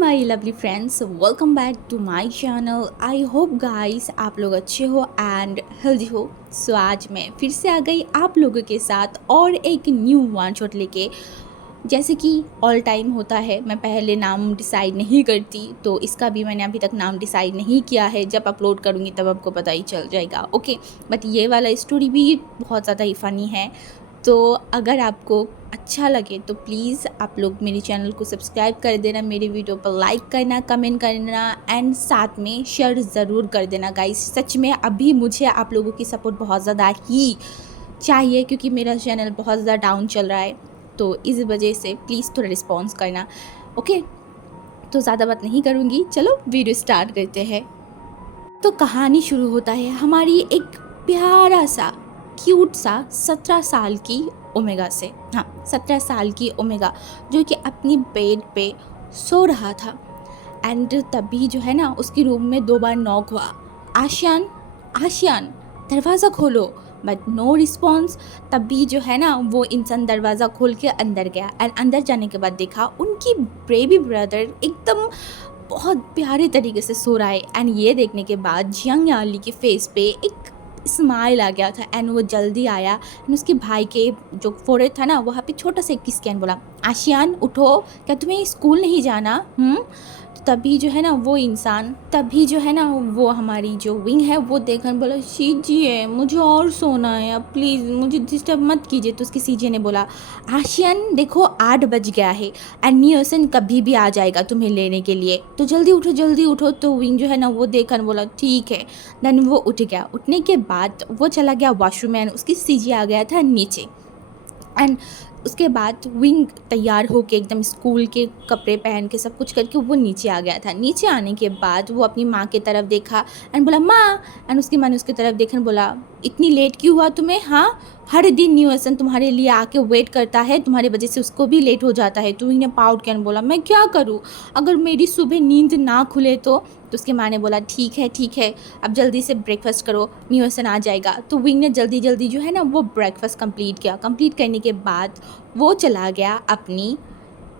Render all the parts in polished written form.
My lovely friends, welcome back to my channel. I hope guys आप लोग अच्छे हो एंड हेल्दी हो। सो आज मैं फिर से आ गई आप लोगों के साथ और एक न्यू वन शॉट लेके। जैसे कि ऑल टाइम होता है, मैं पहले नाम डिसाइड नहीं करती, तो इसका भी मैंने अभी तक नाम डिसाइड नहीं किया है। जब अपलोड करूँगी तब आपको पता ही चल जाएगा। ओके, बट ये वाला स्टोरी भी बहुत ज़्यादा ही फ़नी है। तो अगर आपको अच्छा लगे तो प्लीज़ आप लोग मेरे चैनल को सब्सक्राइब कर देना, मेरे वीडियो पर लाइक करना, कमेंट करना एंड साथ में शेयर ज़रूर कर देना गाइस। सच में अभी मुझे आप लोगों की सपोर्ट बहुत ज़्यादा ही चाहिए, क्योंकि मेरा चैनल बहुत ज़्यादा डाउन चल रहा है। तो इस वजह से प्लीज़ थोड़ा रिस्पॉन्स करना। ओके, तो ज़्यादा बात नहीं करूँगी, चलो वीडियो स्टार्ट करते हैं। तो कहानी शुरू होता है हमारी एक प्यारा सा क्यूट सा 17 साल की ओमेगा से। हाँ, 17 साल की ओमेगा जो कि अपनी बेड पे सो रहा था। एंड तभी जो है ना, उसकी रूम में 2 बार नॉक हुआ। आशियान, आशियान, दरवाज़ा खोलो। But no response. तभी जो है ना, वो इंसान दरवाज़ा खोल के अंदर गया एंड अंदर जाने के बाद देखा उनकी बेबी ब्रदर एकदम बहुत प्यारे तरीके से सो रहा है। एंड ये देखने के बाद जियांग याली के फेस पे एक स्माइल आ गया था एंड वो जल्दी आया एंड उसके भाई के जो फोrehead था ना, वहाँ पे छोटा सा एक किस कैन बोला, आशियान उठो, क्या तुम्हें स्कूल नहीं जाना? तो तभी जो है ना, वो हमारी जो विंग है वो देखकर बोला, सीजिए मुझे और सोना है, अब प्लीज़ मुझे डिस्टर्ब मत कीजिए। तो उसकी सीजे ने बोला, आशियान देखो 8 बज गया है एंड न्यूसन कभी भी आ जाएगा तुम्हें लेने के लिए, तो जल्दी उठो जल्दी उठो। तो विंग जो है ना, वो देखकर बोला ठीक है। देन वो उठ गया। उठने के बाद वो चला गया वॉशरूम में एंड उसकी सीजे आ गया था नीचे। एंड उसके बाद विंग तैयार होके एकदम स्कूल के कपड़े पहन के सब कुछ करके वो नीचे आ गया था। नीचे आने के बाद वो अपनी माँ की तरफ देखा एंड बोला माँ। एंड उसकी माँ ने उसकी तरफ देखकर बोला, इतनी लेट क्यों हुआ तुम्हें? हाँ, हर दिन न्यू हसन तुम्हारे लिए आके वेट करता है, तुम्हारे वजह से उसको भी लेट हो जाता है। तो विंग ने पाउट कर बोला, मैं क्या करूँ, अगर मेरी सुबह नींद ना खुले तो उसकी माँ ने बोला ठीक है, अब जल्दी से ब्रेकफास्ट करो, न्यू हसन आ जाएगा। तो विंग ने जल्दी जल्दी जो है ना, वो ब्रेकफास्ट कंप्लीट किया। कंप्लीट करने के बाद वो चला गया अपनी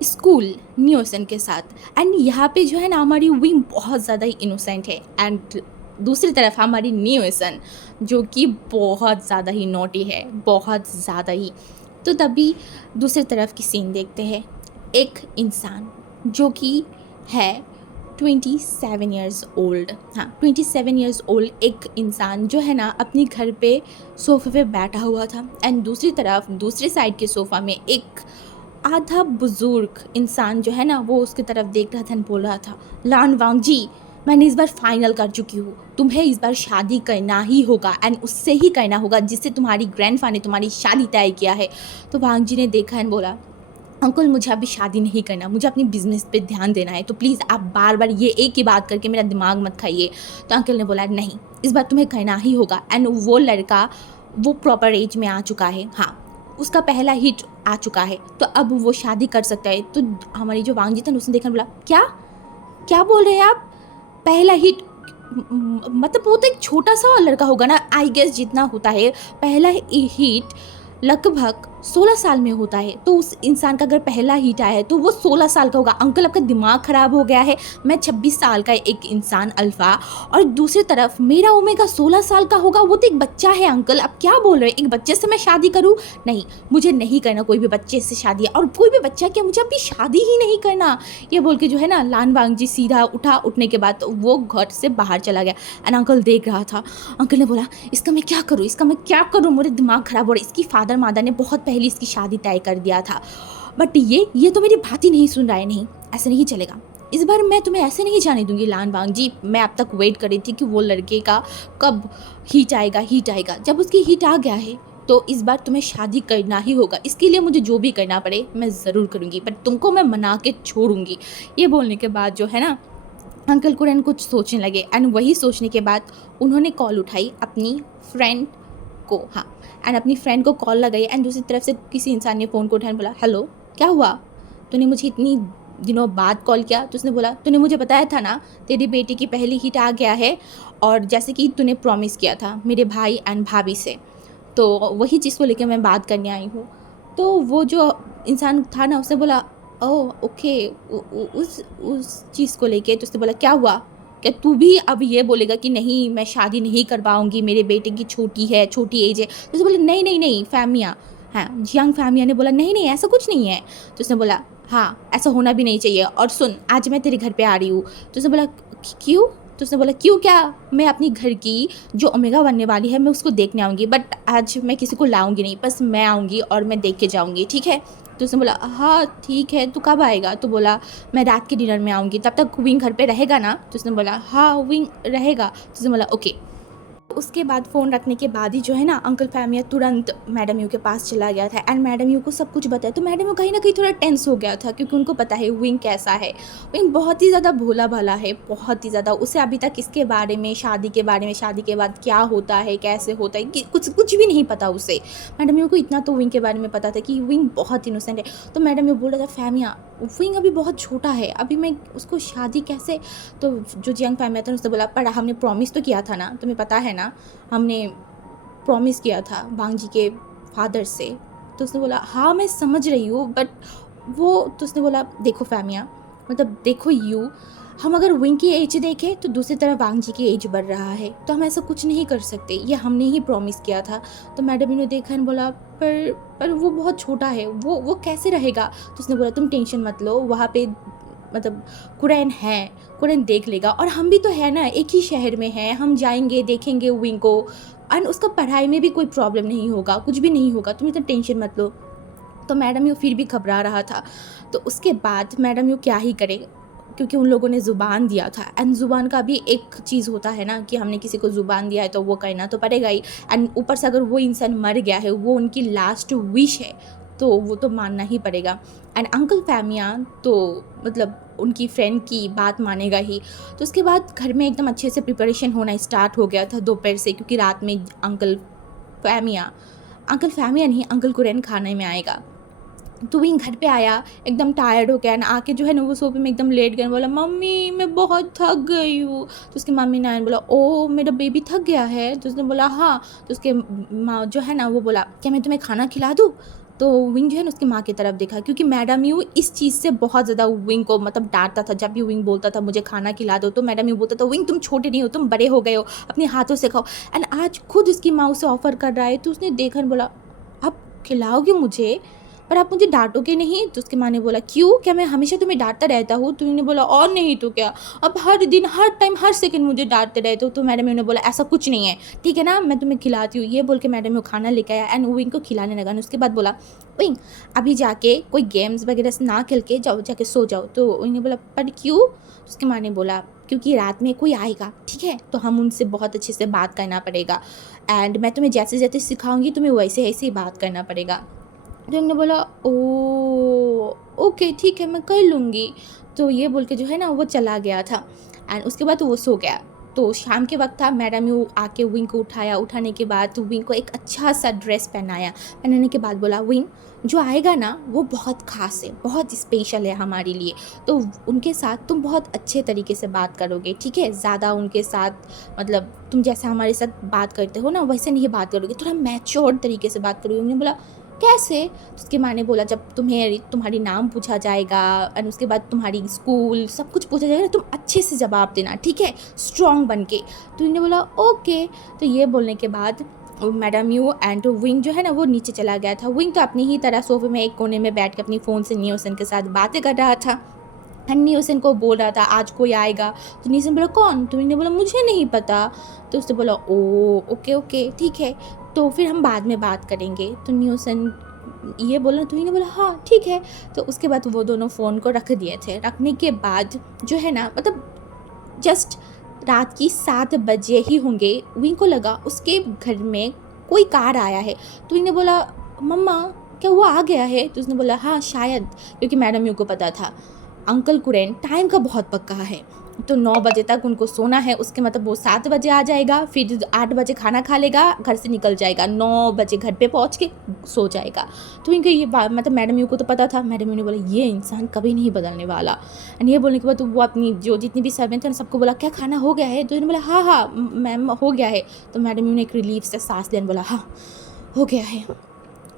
स्कूल न्यूसन के साथ। एंड यहाँ पे जो है ना, हमारी विंग बहुत ज़्यादा ही इनोसेंट है एंड दूसरी तरफ हमारी न्यूसन जो कि बहुत ज़्यादा ही नोटी है, बहुत ज़्यादा ही। तो तभी दूसरी तरफ की सीन देखते हैं। एक इंसान जो कि है 27 ईयर्स ओल्ड। हाँ, 27 ईयर्स ओल्ड एक इंसान जो है ना, अपने घर पे सोफे पे बैठा हुआ था एंड दूसरी तरफ दूसरी साइड के सोफ़ा में एक आधा बुजुर्ग इंसान जो है ना, वो उसकी तरफ देख रहा था एंड बोल रहा था, लान वांग जी, मैंने इस बार फाइनल कर चुकी हूँ, तुम्हें इस बार शादी करना ही होगा एंड उससे ही करना होगा जिससे तुम्हारी ग्रैंडफा ने तुम्हारी शादी तय किया है। तो वांग जी ने देखा एंड बोला, अंकल मुझे अभी शादी नहीं करना, मुझे अपनी बिज़नेस पे ध्यान देना है, तो प्लीज़ आप बार बार ये एक ही बात करके मेरा दिमाग मत खाइए। तो अंकल ने बोला, नहीं, इस बार तुम्हें करना ही होगा। एंड वो लड़का वो प्रॉपर एज में आ चुका है। हाँ, उसका पहला हिट आ चुका है, तो अब वो शादी कर सकता है। तो हमारी जो वांग जी था, उसने देखा बोला, क्या क्या बोल रहे हैं आप? पहला हिट मतलब वो तो एक छोटा सा लड़का होगा ना, आई गेस जितना होता है पहला हिट लगभग 16 साल में होता है। तो उस इंसान का अगर पहला हिट आया है तो वो 16 साल का होगा। अंकल आपका दिमाग ख़राब हो गया है, मैं 26 साल का एक इंसान अल्फ़ा, और दूसरी तरफ मेरा ओमेगा 16 साल का होगा, वो तो एक बच्चा है। अंकल आप क्या बोल रहे हैं, एक बच्चे से मैं शादी करूँ? नहीं, मुझे नहीं करना कोई भी बच्चे से शादी, और कोई भी बच्चा क्या, मुझे अभी शादी ही नहीं करना। ये बोल के जो है ना, लान वांग जी सीधा उठा। उठने के बाद वो घर से बाहर चला गया एंड अंकल देख रहा था। अंकल ने बोला, इसका मैं क्या करूँ, मेरे दिमाग ख़राब हो रहा है, इसकी फादर मादर ने बहुत पहले इसकी शादी तय कर दिया था, बट ये तो मेरी बात ही नहीं सुन रहा है। नहीं, ऐसे नहीं चलेगा, इस बार मैं तुम्हें ऐसे नहीं जाने दूंगी लान वांग जी। मैं अब तक वेट कर रही थी कि वो लड़के का कब हिट आएगा। जब उसकी हिट आ गया है तो इस बार तुम्हें शादी करना ही होगा, इसके लिए मुझे जो भी करना पड़े मैं ज़रूर करूँगी, बट तुमको मैं मना के छोड़ूंगी। ये बोलने के बाद जो है ना, अंकल कुरन कुछ सोचने लगे एंड वही सोचने के बाद उन्होंने कॉल उठाई अपनी फ्रेंड को। हाँ, एंड अपनी फ्रेंड को कॉल लगाई एंड दूसरी तरफ से किसी इंसान ने फ़ोन को उठाया, बोला, हेलो, क्या हुआ, तूने मुझे इतनी दिनों बाद कॉल किया? तो उसने बोला, तूने मुझे बताया था ना तेरी बेटी की पहली हिट आ गया है, और जैसे कि तूने प्रॉमिस किया था मेरे भाई एंड भाभी से, तो वही चीज़ को लेकर मैं बात करने आई हूँ। तो वो जो इंसान था ना, उसने बोला, ओह! ओके। उस चीज़ को लेके तो उसने बोला क्या हुआ? क्या तू भी अब ये बोलेगा कि नहीं मैं शादी नहीं कर पाऊँगी, मेरे बेटे की छोटी है, छोटी एज है। तो उसने बोला नहीं, नहीं, नहीं फ़ाहमिया, हाँ, यंग फ़ाहमिया ने बोला नहीं, नहीं ऐसा कुछ नहीं है। तो उसने बोला हाँ, ऐसा होना भी नहीं चाहिए और सुन आज मैं तेरे घर पे आ रही हूँ। तो उसने बोला क्यों? तो उसने बोला क्यों क्या? मैं अपनी घर की जो ओमेगा बनने वाली है मैं उसको देखने आऊँगी, बट आज मैं किसी को लाऊँगी नहीं, बस मैं आऊँगी और मैं देख के जाऊँगी, ठीक है? तो उसने बोला हाँ ठीक है, तू कब आएगा? तो बोला मैं रात के डिनर में आऊँगी, तब तक विंग घर पे रहेगा ना? तो उसने बोला हाँ विंग रहेगा। तो उसने बोला ओके। उसके बाद फ़ोन रखने के बाद ही जो है ना अंकल फ़हमिया तुरंत मैडम यू के पास चला गया था एंड मैडम यू को सब कुछ बताया। तो मैडम यू कहीं न कहीं थोड़ा टेंस हो गया था क्योंकि उनको पता है विंग कैसा है। विंग बहुत ही ज़्यादा भोला-भाला है, बहुत ही ज़्यादा। उसे अभी तक इसके बारे में, शादी के बारे में, शादी के बाद क्या होता है, कैसे होता है, कि कुछ कुछ भी नहीं पता उसे। मैडम यू को इतना तो विंग के बारे में पता था कि विंग बहुत इनोसेंट है। तो मैडम यू बोल रहा था फ़हमिया विंग अभी बहुत छोटा है, अभी मैं उसको शादी कैसे। तो जो यंग फ़हमिया था उसने बोला पर हमने प्रॉमिस तो किया था ना, तुम्हें पता है ना, हमने प्रॉमिस किया था बांग जी के फादर से। तो उसने बोला हाँ मैं समझ रही हूँ बट वो। तो उसने बोला देखो फ़हमिया, मतलब देखो हम अगर विंग की एज देखें तो दूसरी तरफ वांग जी की एज बढ़ रहा है, तो हम ऐसा कुछ नहीं कर सकते, ये हमने ही प्रॉमिस किया था। तो मैडम ने देखा और बोला पर वो बहुत छोटा है, वो कैसे रहेगा। तो उसने बोला तुम टेंशन मत लो, वहाँ पे मतलब कुरैन है, कुरैन देख लेगा और हम भी तो है ना, एक ही शहर में है, हम जाएंगे देखेंगे विंग को एंड उसका पढ़ाई में भी कोई प्रॉब्लम नहीं होगा, कुछ भी नहीं होगा, तुम इतना टेंशन मत लो। तो मैडम यू फिर भी घबरा रहा था। तो उसके बाद मैडम यू क्या ही करे, क्योंकि उन लोगों ने ज़ुबान दिया था एंड ज़ुबान का भी एक चीज़ होता है ना कि हमने किसी को ज़ुबान दिया है तो वो कहना तो पड़ेगा ही। एंड ऊपर से अगर वो इंसान मर गया है, वो उनकी लास्ट विश है, तो वो तो मानना ही पड़ेगा। एंड अंकल फ़हमिया तो मतलब उनकी फ्रेंड की बात मानेगा ही। तो उसके बाद घर में एकदम अच्छे से प्रिपरेशन होना स्टार्ट हो गया था दोपहर से, क्योंकि रात में फ़हमिया अंकल फ़हमिया नहीं, अंकल कुरैन खाने में आएगा। तो वहीं घर पे आया एकदम टायर्ड हो गया ना, आके जो है ना वो सोफे में एकदम लेट गया, बोला मम्मी मैं बहुत थक गई हूँ। तो उसकी मम्मी ने बोला ओ मेरा बेबी थक गया है। तो उसने बोला हाँ। तो उसके माँ जो है ना वो बोला क्या मैं तुम्हें खाना खिला दूँ। तो विंग जो है ना उसकी माँ की तरफ देखा, क्योंकि मैडम यू इस चीज़ से बहुत ज़्यादा विंग को मतलब डांटता था। जब भी विंग बोलता था मुझे खाना खिला दो, तो मैडम यू बोलता था विंग तुम छोटे नहीं हो, तुम बड़े हो गए हो, अपने हाथों से खाओ। एंड आज खुद उसकी माँ उसे ऑफ़र कर रहा है, तो उसने देखा और बोला आप खिलाओगे मुझे पर आप मुझे डांटोगे नहीं। तो उसकी माँ ने बोला क्यों, क्या मैं हमेशा तुम्हें डांटता रहता हूँ। तो उन्होंने बोला और नहीं तो क्या, अब हर दिन हर टाइम हर सेकंड मुझे डांटते रहते हो। तो मैडम ने बोला ऐसा कुछ नहीं है, ठीक है ना, मैं तुम्हें खिलाती हूँ। ये बोल के मैडम ने खाना लेके आया एंड विंग को खिलाने लगा। उसके बाद बोला विंग अभी जाके कोई गेम्स वगैरह ना खेल के जाओ, जाके सो जाओ। तो विंग ने बोला पर क्यों। तो उसकी माँ ने बोला क्योंकि रात में कोई आएगा, ठीक है, तो हम उनसे बहुत अच्छे से बात करना पड़ेगा एंड मैं तुम्हें जैसे जैसे सिखाऊंगी तुम्हें वैसे ऐसे ही बात करना पड़ेगा। तो हमने बोला ओ ओके ठीक है मैं कर लूँगी। तो ये बोल के जो है ना वो चला गया था एंड उसके बाद वो सो गया। तो शाम के वक्त था, मैडम यू आके विंग को उठाया, उठाने के बाद विंग को एक अच्छा सा ड्रेस पहनाया। पहनाने के बाद बोला विंग जो आएगा ना वो बहुत ख़ास है, बहुत स्पेशल है हमारे लिए, तो उनके साथ तुम बहुत अच्छे तरीके से बात करोगे, ठीक है, ज़्यादा उनके साथ मतलब तुम जैसे हमारे साथ बात करते हो ना वैसे नहीं बात करोगे, थोड़ा मैच्योर तरीके से बात करोगे। उन्होंने बोला कैसे। तो उसकी माँ ने बोला जब तुम्हारी नाम पूछा जाएगा और उसके बाद तुम्हारी स्कूल सब कुछ पूछा जाएगा, तुम अच्छे से जवाब देना, ठीक है, स्ट्रॉन्ग बन के। तो इन्होंने बोला ओके। तो ये बोलने के बाद मैडम यू एंड विंग जो है ना वो नीचे चला गया था। विंग तो अपनी ही तरह सोफे में एक कोने में बैठ के अपनी फ़ोन से न्यूसन के साथ बातें कर रहा था। न्यूसन को बोल रहा था आज कोई आएगा। तो न्यूसन बोला कौन। तो ने बोला मुझे नहीं पता। तो उसने बोला ओ ओके ओके ठीक है, तो फिर हम बाद में बात करेंगे। तो न्यूसन ये बोला, तो ने बोला हाँ ठीक है। तो उसके बाद वो दोनों फ़ोन को रख दिए थे। रखने के बाद जो है ना मतलब जस्ट रात की 7 बजे ही होंगे, विंग को लगा उसके घर में कोई कार आया है। तो इन्हें बोला मम्मा क्या वो आ गया है। तो उसने बोला हाँ शायद, क्योंकि मैडम यू को पता था अंकल कुरैन टाइम का बहुत पक्का है, तो 9 बजे तक उनको सोना है, उसके मतलब वो 7 बजे आ जाएगा, फिर 8 बजे खाना खा लेगा, घर से निकल जाएगा, 9 बजे घर पे पहुंच के सो जाएगा। तो इनके ये बात मतलब मैडम यू को तो पता था। मैडम यू ने बोला ये इंसान कभी नहीं बदलने वाला। एंड ये बोलने के बाद तो वो अपनी जो जितनी भी सर्वेंट थे सबको बोला क्या खाना हो गया है। तो इन्होंने बोला हाँ हाँ मैम हो गया है। तो मैडम यू ने एक रिलीफ से सांस लेने बोला हाँ हो गया है।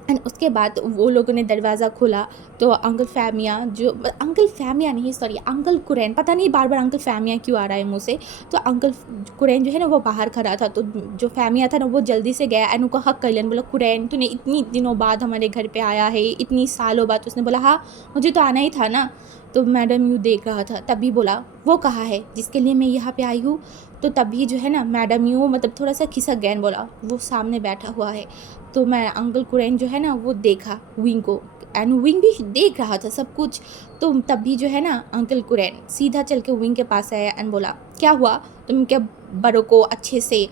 एंड उसके बाद वो लोगों ने दरवाज़ा खोला तो अंकल फ़हमिया नहीं, सॉरी, अंकल कुरैन, पता नहीं बार बार अंकल फ़हमिया क्यों आ रहा है मुँह से। तो अंकल कुरैन जो है ना वो बाहर खड़ा था, तो जो फ़हमिया था ना वो जल्दी से गया एंड उनको हक कर लिया, बोला कुरैन तूने इतनी दिनों बाद हमारे घर पे आया है, इतनी सालों बाद। उसने बोला हाँ मुझे तो आना ही था ना। तो मैडम यूँ देख रहा था, तभी बोला वो कहाँ है जिसके लिए मैं यहाँ पे आई हूँ। तो तभी जो है ना मैडम यूँ मतलब थोड़ा सा खिसक गया, बोला वो सामने बैठा हुआ है। तो मैं अंकल कुरैन जो है ना वो देखा विंग को, एंड विंग भी देख रहा था सब कुछ। तो तभी जो है ना अंकल कुरैन सीधा चल के विंग के पास आया एंड बोला क्या हुआ, तुम क्या बड़ों को अच्छे से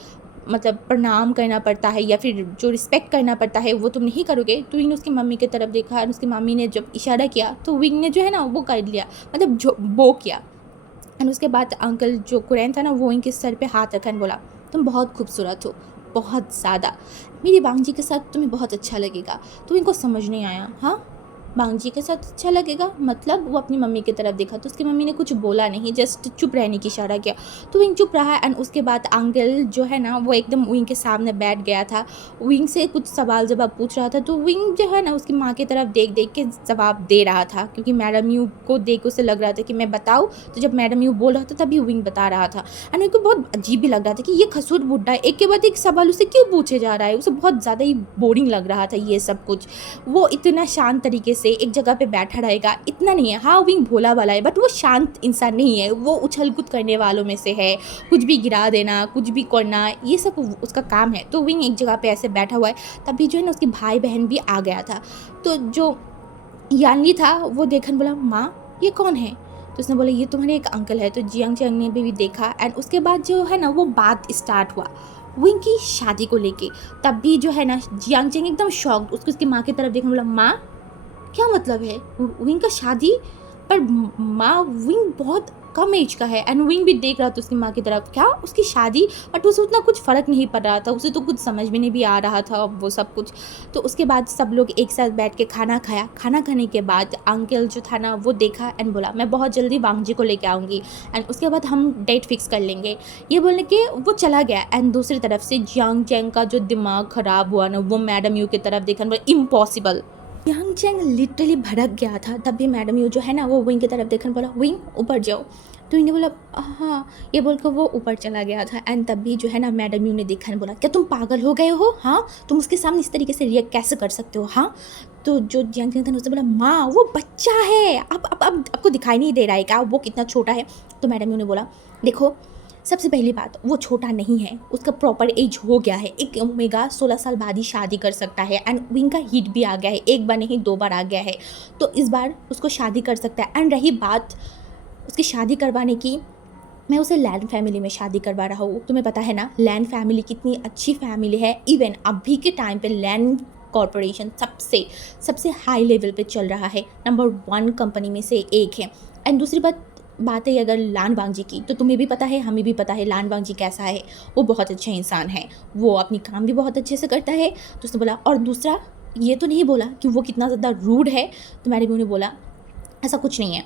मतलब प्रणाम करना पड़ता है या फिर जो रिस्पेक्ट करना पड़ता है वो तुम नहीं करोगे। तो विंग ने उसकी मम्मी की तरफ देखा और उसकी मम्मी ने जब इशारा किया तो विंग ने जो है ना वो कर लिया, मतलब जो वो किया। एंड उसके बाद अंकल जो कुरैन था ना वो इनके सर पे हाथ रखा एंड बोला तुम बहुत खूबसूरत हो, बहुत ज़्यादा, मेरी बांग के साथ तुम्हें बहुत अच्छा लगेगा। तो इनको समझ नहीं आया, हाँ बांग के साथ अच्छा लगेगा मतलब। वो अपनी मम्मी की तरफ देखा तो उसकी मम्मी ने कुछ बोला नहीं, जस्ट चुप रहने की इशारा किया। तो विंग चुप रहा एंड उसके बाद अंकल जो है ना वो एकदम विंग के सामने बैठ गया था, विंग से कुछ सवाल जवाब पूछ रहा था। तो विंग जो है ना उसकी माँ की तरफ देख देख के जवाब दे रहा था, क्योंकि मैडम यू को देख उसे लग रहा था कि मैं बताऊँ। तो जब मैडम यू बोल रहा था तभी विंग बता रहा था एंड उनको बहुत अजीब भी लग रहा था कि ये खसूर बुड्ढा एक के बाद एक सवाल उसे क्यों पूछे जा रहा है। उसे बहुत ज़्यादा ही बोरिंग लग रहा था ये सब कुछ। वो इतना शांत तरीके से एक जगह पे बैठा रहेगा इतना नहीं है। हाँ विंग भोला वाला है बट वो शांत इंसान नहीं है, वो उछल कूद करने वालों में से है, कुछ भी गिरा देना कुछ भी करना ये सब उसका काम है। तो विंग एक जगह पे ऐसे बैठा हुआ है, तभी जो है ना उसके भाई बहन भी आ गया था। तो जो यानली था वो देखन बोला माँ ये कौन है। तो उसने बोला ये तुम्हारे एक अंकल है। तो जियांग चैंग ने भी देखा एंड उसके बाद जो है ना वो बात स्टार्ट हुआ विंग की शादी को लेके। तब भी जो है ना जियांग चैंग एकदम शॉक्ड, उसकी माँ की तरफ देखने बोला माँ क्या मतलब है विंग का शादी। पर माँ विंग बहुत कम एज का है एंड विंग भी देख रहा था उसकी माँ की तरफ, क्या उसकी शादी। बट उसे उतना कुछ फ़र्क नहीं पड़ रहा था, उसे तो कुछ समझ में नहीं भी आ रहा था वो सब कुछ। तो उसके बाद सब लोग एक साथ बैठ के खाना खाया। खाना खाने के बाद अंकल जो था ना वो देखा एंड बोला मैं बहुत जल्दी वांगजी को लेके आऊँगी एंड उसके बाद हम डेट फिक्स कर लेंगे। ये बोलने के वो चला गया एंड दूसरी तरफ से जियांग चैंग का जो दिमाग ख़राब हुआ ना वो मैडम यू की तरफ देखा, बोला इम्पॉसिबल। यांग चैंग लिटरली भड़क गया था। तब भी मैडम यू जो है ना वो विंग की तरफ देखने बोला विंग ऊपर जाओ। तो इन्हें बोला हाँ, ये बोलकर वो ऊपर चला गया था एंड तब भी जो है ना मैडम यू ने देखा बोला क्या तुम पागल हो गए हो, हाँ तुम उसके सामने इस तरीके से रिएक्ट कैसे कर सकते हो। हाँ तो जो यांग चैंग था उसने बोला माँ वो बच्चा है, अब आपको दिखाई नहीं दे रहा है क्या वो कितना छोटा है। तो मैडम यू ने बोला देखो सबसे पहली बात वो छोटा नहीं है, उसका प्रॉपर एज हो गया है, एक ओमेगा 16 साल बाद ही शादी कर सकता है एंड विंग का हिट भी आ गया है, एक बार नहीं 2 बार आ गया है। तो इस बार उसको शादी कर सकता है। एंड रही बात उसकी शादी करवाने की, मैं उसे लैन फैमिली में शादी करवा रहा हूँ। तुम्हें पता है ना लैन फैमिली कितनी अच्छी फैमिली है, इवन अभी के टाइम पे लैन कॉरपोरेशन सबसे हाई लेवल पे चल रहा है, नंबर 1 कंपनी में से एक है। एंड दूसरी बात है अगर लान वांगजी की, तो तुम्हें भी पता है हमें भी पता है लान वांगजी कैसा है, वो बहुत अच्छा इंसान है, वो अपनी काम भी बहुत अच्छे से करता है। तो उसने बोला और दूसरा ये तो नहीं बोला कि वो कितना ज़्यादा रूड है। तो मैंने भी उन्हें बोला ऐसा कुछ नहीं है,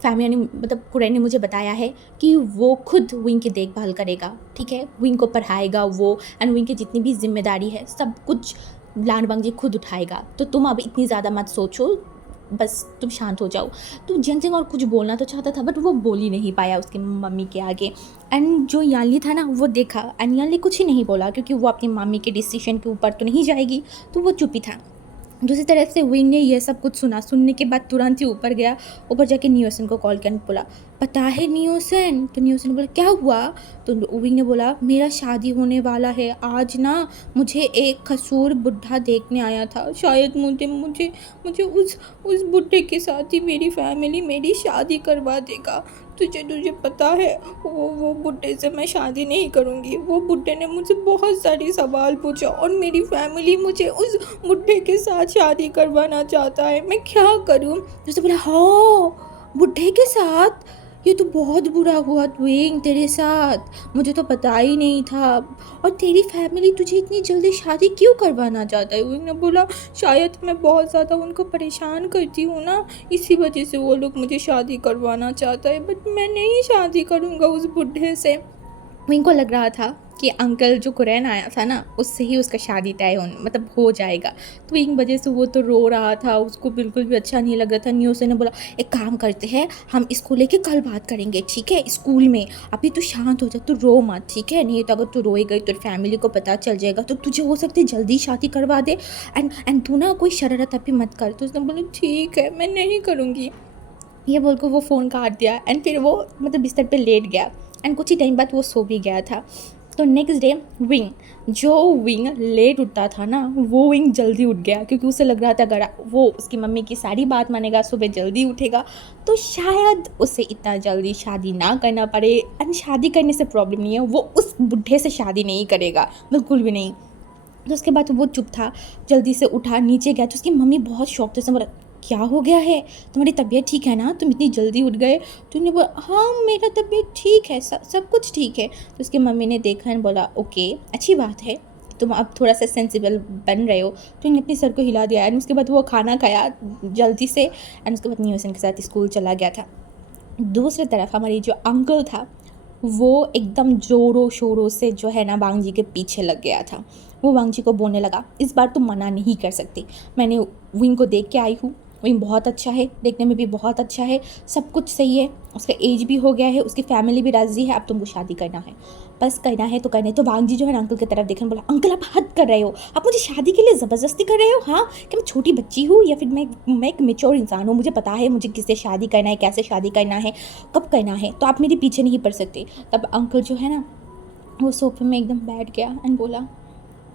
फैमिली ने मतलब कुरैन ने मुझे बताया है कि वो खुद विंग की देखभाल करेगा, ठीक है, विंग को पढ़ाएगा वो एंड विंग की जितनी भी जिम्मेदारी है सब कुछ लान वांगजी खुद उठाएगा। तो तुम अब इतनी ज़्यादा मत सोचो, बस तुम शांत हो जाओ। तो जियांग चैंग और कुछ बोलना तो चाहता था बट वो बोल ही नहीं पाया उसकी मम्मी के आगे। एंड जो यानली था ना वो देखा एंड यानली कुछ ही नहीं बोला क्योंकि वो अपनी मम्मी के डिसीजन के ऊपर तो नहीं जाएगी, तो वो चुप ही था। दूसरी तरफ से विंग ने यह सब कुछ सुनने के बाद तुरंत ही ऊपर गया, ऊपर जाके नियोसन को कॉल करके बोला पता है नियोसन। तो नियोसन ने बोला क्या हुआ। तो विंग ने बोला मेरा शादी होने वाला है आज ना, मुझे एक खसूर बुढ़ा देखने आया था, शायद मुझे उस बुढ़े के साथ ही मेरी फैमिली मेरी शादी करवा देगा। तुझे पता है वो बुढ़े से मैं शादी नहीं करूँगी, वो बुढ़े ने मुझे बहुत सारी सवाल पूछा और मेरी फैमिली मुझे उस बुढ़े के साथ शादी करवाना चाहता है, मैं क्या करूँ। तो उसने बोला हाँ बुढ़े के साथ, ये तो बहुत बुरा हुआ विंग तेरे साथ, मुझे तो पता ही नहीं था। और तेरी फैमिली तुझे इतनी जल्दी शादी क्यों करवाना चाहता है। विंग ने बोला शायद मैं बहुत ज़्यादा उनको परेशान करती हूँ ना, इसी वजह से वो लोग मुझे शादी करवाना चाहता है, बट मैं नहीं शादी करूँगा उस बुढ़े से। विंग को लग रहा था कि अंकल जो कुरैन आया था ना, उससे ही उसका शादी तय मतलब हो जाएगा। तो इन वजह से वो तो रो रहा था, उसको बिल्कुल भी अच्छा नहीं लग रहा था। न्यूज़ ने बोला एक काम करते हैं, हम इसको लेके कल बात करेंगे, ठीक है, स्कूल में। अभी तू शांत हो जा, तू रो मत, ठीक है, नहीं तो अगर तू रोएगा तो फैमिली को पता चल जाएगा, तो तुझे हो सकती है जल्दी शादी करवा दे। एंड तू ना कोई शरारत अभी मत कर। तो उसने बोला ठीक है, मैं नहीं करूँगी। ये बोल कर वो फ़ोन काट दिया एंड फिर वो मतलब बिस्तर पे लेट गया एंड कुछ ही टाइम बाद वो सो भी गया था। तो नेक्स्ट डे विंग लेट उठता था ना, वो विंग जल्दी उठ गया क्योंकि उसे लग रहा था अगर वो उसकी मम्मी की सारी बात मानेगा, सुबह जल्दी उठेगा, तो शायद उसे इतना जल्दी शादी ना करना पड़े। एंड शादी करने से प्रॉब्लम नहीं है, वो उस बुढ़े से शादी नहीं करेगा, बिल्कुल भी नहीं। तो उसके बाद वो चुप था, जल्दी से उठा, नीचे गया तो उसकी मम्मी बहुत शौक थे, उसने बोला क्या हो गया है, तुम्हारी तबीयत ठीक है ना, तुम इतनी जल्दी उठ गए। तो उन्होंने बोला हाँ मेरा तबीयत ठीक है, सब कुछ ठीक है। तो उसकी मम्मी ने देखा और बोला ओके अच्छी बात है, तुम अब थोड़ा सा सेंसिबल बन रहे हो। तो उन्होंने अपने सर को हिला दिया एंड उसके बाद वो खाना खाया जल्दी से एंड उसके बाद न्यूसन के साथ स्कूल चला गया था। दूसरी तरफ हमारी जो अंकल था वो एकदम ज़ोरों शोरों से जो है ना वांग जी के पीछे लग गया था। वो वांग जी को बोलने लगा इस बार तुम मना नहीं कर सकती, मैंने विंग को देख के आई हूँ, विंग बहुत अच्छा है, देखने में भी बहुत अच्छा है, सब कुछ सही है, उसका एज भी हो गया है, उसकी फैमिली भी राज़ी है, अब तुमको शादी करना है, बस करना है तो करना है। तो वांग जी जो है ना अंकल की तरफ देखने बोला अंकल आप हद कर रहे हो, आप मुझे शादी के लिए ज़बरदस्ती कर रहे हो, हाँ क्या मैं छोटी बच्ची हूँ या फिर मैं एक मेच्योर इंसान हूँ, मुझे पता है मुझे किससे शादी करना है, कैसे शादी करना है, कब करना है, तो आप मेरे पीछे नहीं पड़ सकते। तब अंकल जो है ना वो सोफे में एकदम बैठ गया एंड बोला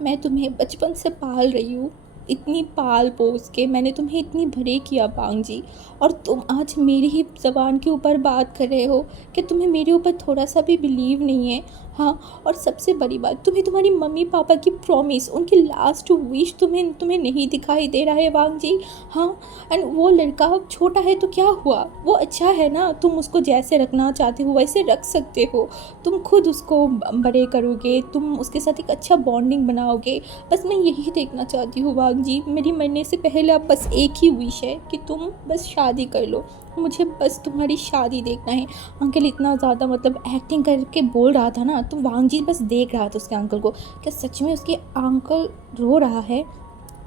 मैं तुम्हें बचपन से पाल रही हूँ, इतनी पाल पोस के मैंने तुम्हें इतनी भरे किया वांग जी, और तुम आज मेरी ही ज़बान के ऊपर बात कर रहे हो कि तुम्हें मेरे ऊपर थोड़ा सा भी बिलीव नहीं है। हाँ, और सबसे बड़ी बात तुम्हें तुम्हारी मम्मी पापा की प्रॉमिस, उनकी लास्ट विश तुम्हें नहीं दिखाई दे रहा है वांग जी। हाँ, एंड वो लड़का छोटा है तो क्या हुआ, वो अच्छा है ना, तुम उसको जैसे रखना चाहते हो वैसे रख सकते हो, तुम खुद उसको बड़े करोगे, तुम उसके साथ एक अच्छा बॉन्डिंग बनाओगे, बस मैं यही देखना चाहती हूँ वांग जी, मेरी मरने से पहले अब बस एक ही विश है कि तुम बस शादी कर लो, मुझे बस तुम्हारी शादी देखना है। अंकल इतना ज़्यादा मतलब एक्टिंग करके बोल रहा था ना, तो वांग जी बस देख रहा था उसके अंकल को, क्या सच में उसके अंकल रो रहा है।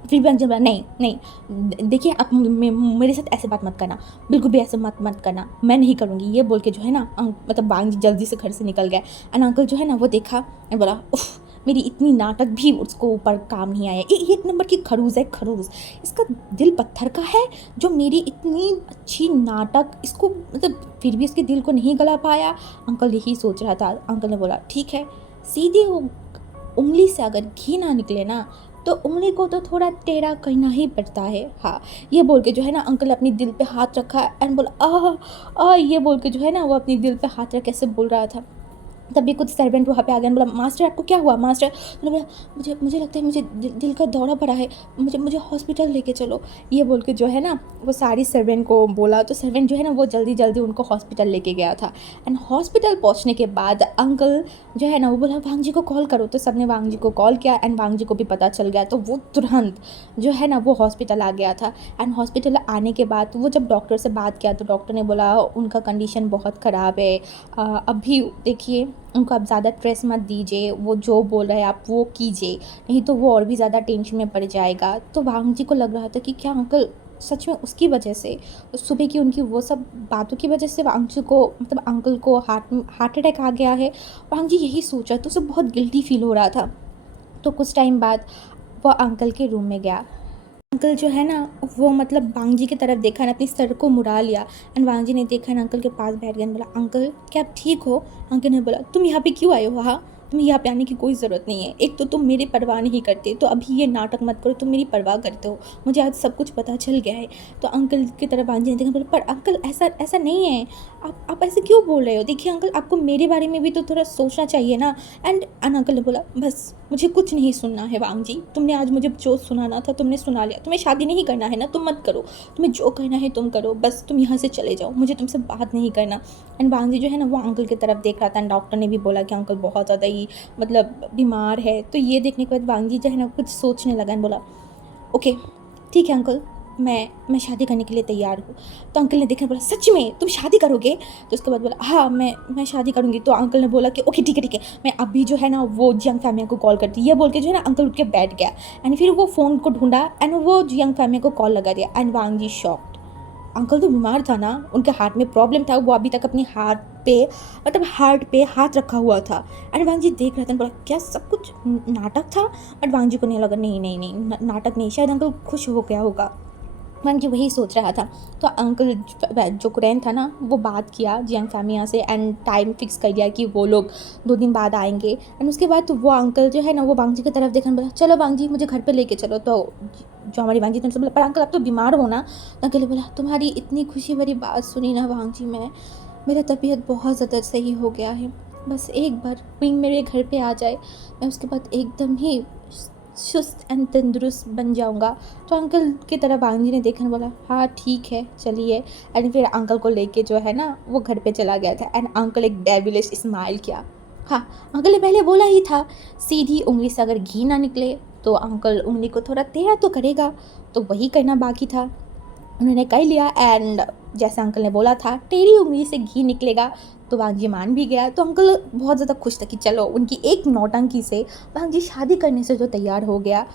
फिर भी अंजल बोला नहीं नहीं देखिए आप मेरे साथ ऐसे बात मत करना, बिल्कुल भी ऐसे मत करना, मैं नहीं करूँगी, ये बोल के जो है ना मतलब वांग जी जल्दी से घर से निकल गया। एंड अंकल जो है ना वो देखा एंड बोला उफ मेरी इतनी नाटक भी उसको ऊपर काम नहीं आया, ये एक नंबर की खड़ूस है, खड़ूस, इसका दिल पत्थर का है, जो मेरी इतनी अच्छी नाटक इसको मतलब फिर भी उसके दिल को नहीं गला पाया। अंकल यही सोच रहा था। अंकल ने बोला ठीक है, सीधी उंगली से अगर घी ना निकले ना तो उंगली को तो थोड़ा टेढ़ा करना ही पड़ता है। हाँ, ये बोल के जो है ना अंकल अपनी दिल पे हाथ रखा एंड बोला ये बोल के जो है ना वो अपनी दिल पे हाथ रख कैसे बोल रहा था। तभी कुछ सर्वेंट वहाँ पे आ गए, बोला मास्टर आपको क्या हुआ मास्टर। उन्होंने बोला मुझे लगता है मुझे दिल का दौरा पड़ा है, मुझे हॉस्पिटल लेके चलो। ये बोल के जो है ना वो सारी सर्वेंट को बोला, तो सर्वेंट जो है ना वो जल्दी जल्दी उनको हॉस्पिटल लेके गया था। एंड हॉस्पिटल पहुँचने के बाद अंकल जो है ना वो बोला वांग जी को कॉल करो, तो सबने वांग जी को कॉल किया एंड वांग जी को भी पता चल गया, तो वो तुरंत जो है ना वो हॉस्पिटल आ गया था। एंड हॉस्पिटल आने के बाद वो जब डॉक्टर से बात किया तो डॉक्टर ने बोला उनका कंडीशन बहुत ख़राब है, अभी देखिए उनको आप ज़्यादा स्ट्रेस मत दीजिए, वो जो बोल रहे हैं आप वो कीजिए, नहीं तो वो और भी ज़्यादा टेंशन में पड़ जाएगा। तो वांग जी को लग रहा था कि क्या अंकल सच में उसकी वजह से, सुबह की उनकी वो सब बातों की वजह से वांग जी को मतलब अंकल को हार्ट अटैक आ गया है। वांग जी यही सोचा तो उसे बहुत गिल्टी फील हो रहा था। तो कुछ टाइम बाद वो अंकल के रूम में गया। अंकल जो है ना वो मतलब वांग जी की तरफ देखा ना, अपनी सर को मुड़ा लिया एंड वांग जी ने देखा ना अंकल के पास बैठ गया, बोला अंकल क्या आप ठीक हो। अंकल ने बोला तुम यहाँ पे क्यों आए हो, हाँ तुम्हें यहाँ पे आने की कोई ज़रूरत नहीं है, एक तो तुम मेरी परवाह नहीं करते, तो अभी ये नाटक मत करो, तुम मेरी परवाह करते हो, मुझे आज सब कुछ पता चल गया है। तो अंकल की तरफ वांग जी ने देखा, बोला पर अंकल ऐसा नहीं है, आप ऐसे क्यों बोल रहे हो, देखिए अंकल आपको मेरे बारे में भी तो थोड़ा सोचना चाहिए ना। एंड अंकल ने बोला बस मुझे कुछ नहीं सुनना है वांग जी, तुमने आज मुझे जो सुनाना था तुमने सुना लिया, तुम्हें शादी नहीं करना है ना, तुम मत करो, तुम्हें जो करना है तुम करो, बस तुम यहाँ से चले जाओ, मुझे तुमसे बात नहीं करना। एंड वांग जी जो है ना वो अंकल की तरफ देख रहा था एंड डॉक्टर ने भी बोला कि अंकल बहुत ज़्यादा ही मतलब बीमार है। तो ये देखने के बाद वांग जी जो है ना कुछ सोचने लगा एंड बोला ओके ठीक है अंकल, मैं शादी करने के लिए तैयार हूँ। तो अंकल ने देखा, बोला सच में तुम शादी करोगे? तो उसके बाद बोला हाँ मैं शादी करूँगी। तो अंकल ने बोला कि ओके ठीक है, मैं अभी जो है ना वो जियांग फैमिया को कॉल करती, ये बोल के जो है ना अंकल उठ के बैठ गया। एंड फिर वो फ़ोन को ढूंढा एंड वो जियांग फैमिया को कॉल लगा दिया। And Wang ji shocked. Uncle तो बीमार था ना, उनके हार्ट में प्रॉब्लम था, वो अभी तक अपने हार्ट पे हाथ रखा हुआ था। एंड वांग जी देख रहे थे, बोला क्या सब कुछ नाटक था? बट वांग जी को नहीं लगा, नहीं नाटक नहीं, शायद अंकल खुश हो गया होगा। वांग जी वही सोच रहा था। तो अंकल जो कुरैन था ना, वो बात किया जियांग फैमिया से एंड टाइम फिक्स कर दिया कि वो लोग 2 दिन बाद आएंगे। एंड उसके बाद तो वो अंकल जो है ना वो वांग जी की तरफ देखा, बोला चलो वांग जी मुझे घर पे लेके चलो। तो जो हमारी वांग जी थी उनसे बोला पर अंकल आप तो बीमार हो ना। तो अंकल ने बोला तुम्हारी इतनी खुशी भरी बात सुनी ना वांग जी, मेरा तबीयत बहुत ज़्यादा सही हो गया है, बस एक बार विंग मेरे घर पे आ जाए, मैं उसके बाद एकदम ही चुस्त एंड तंदुरुस्त बन जाऊंगा। तो अंकल की तरफ वांग जी ने देखा, बोला हाँ ठीक है चलिए। एंड फिर अंकल को लेके जो है ना वो घर पे चला गया था। एंड अंकल एक डेविलिश स्माइल किया। हाँ, अंकल ने पहले बोला ही था सीधी उंगली से अगर घी ना निकले तो अंकल उंगली को थोड़ा टेढ़ा तो करेगा, तो वही करना बाकी था, उन्होंने कर लिया। एंड जैसे अंकल ने बोला था टेढ़ी उंगली से घी निकलेगा, तो वांग जी मान भी गया। तो अंकल बहुत ज़्यादा खुश था कि चलो उनकी एक नौटंकी से वांग जी शादी करने से जो तैयार हो गया।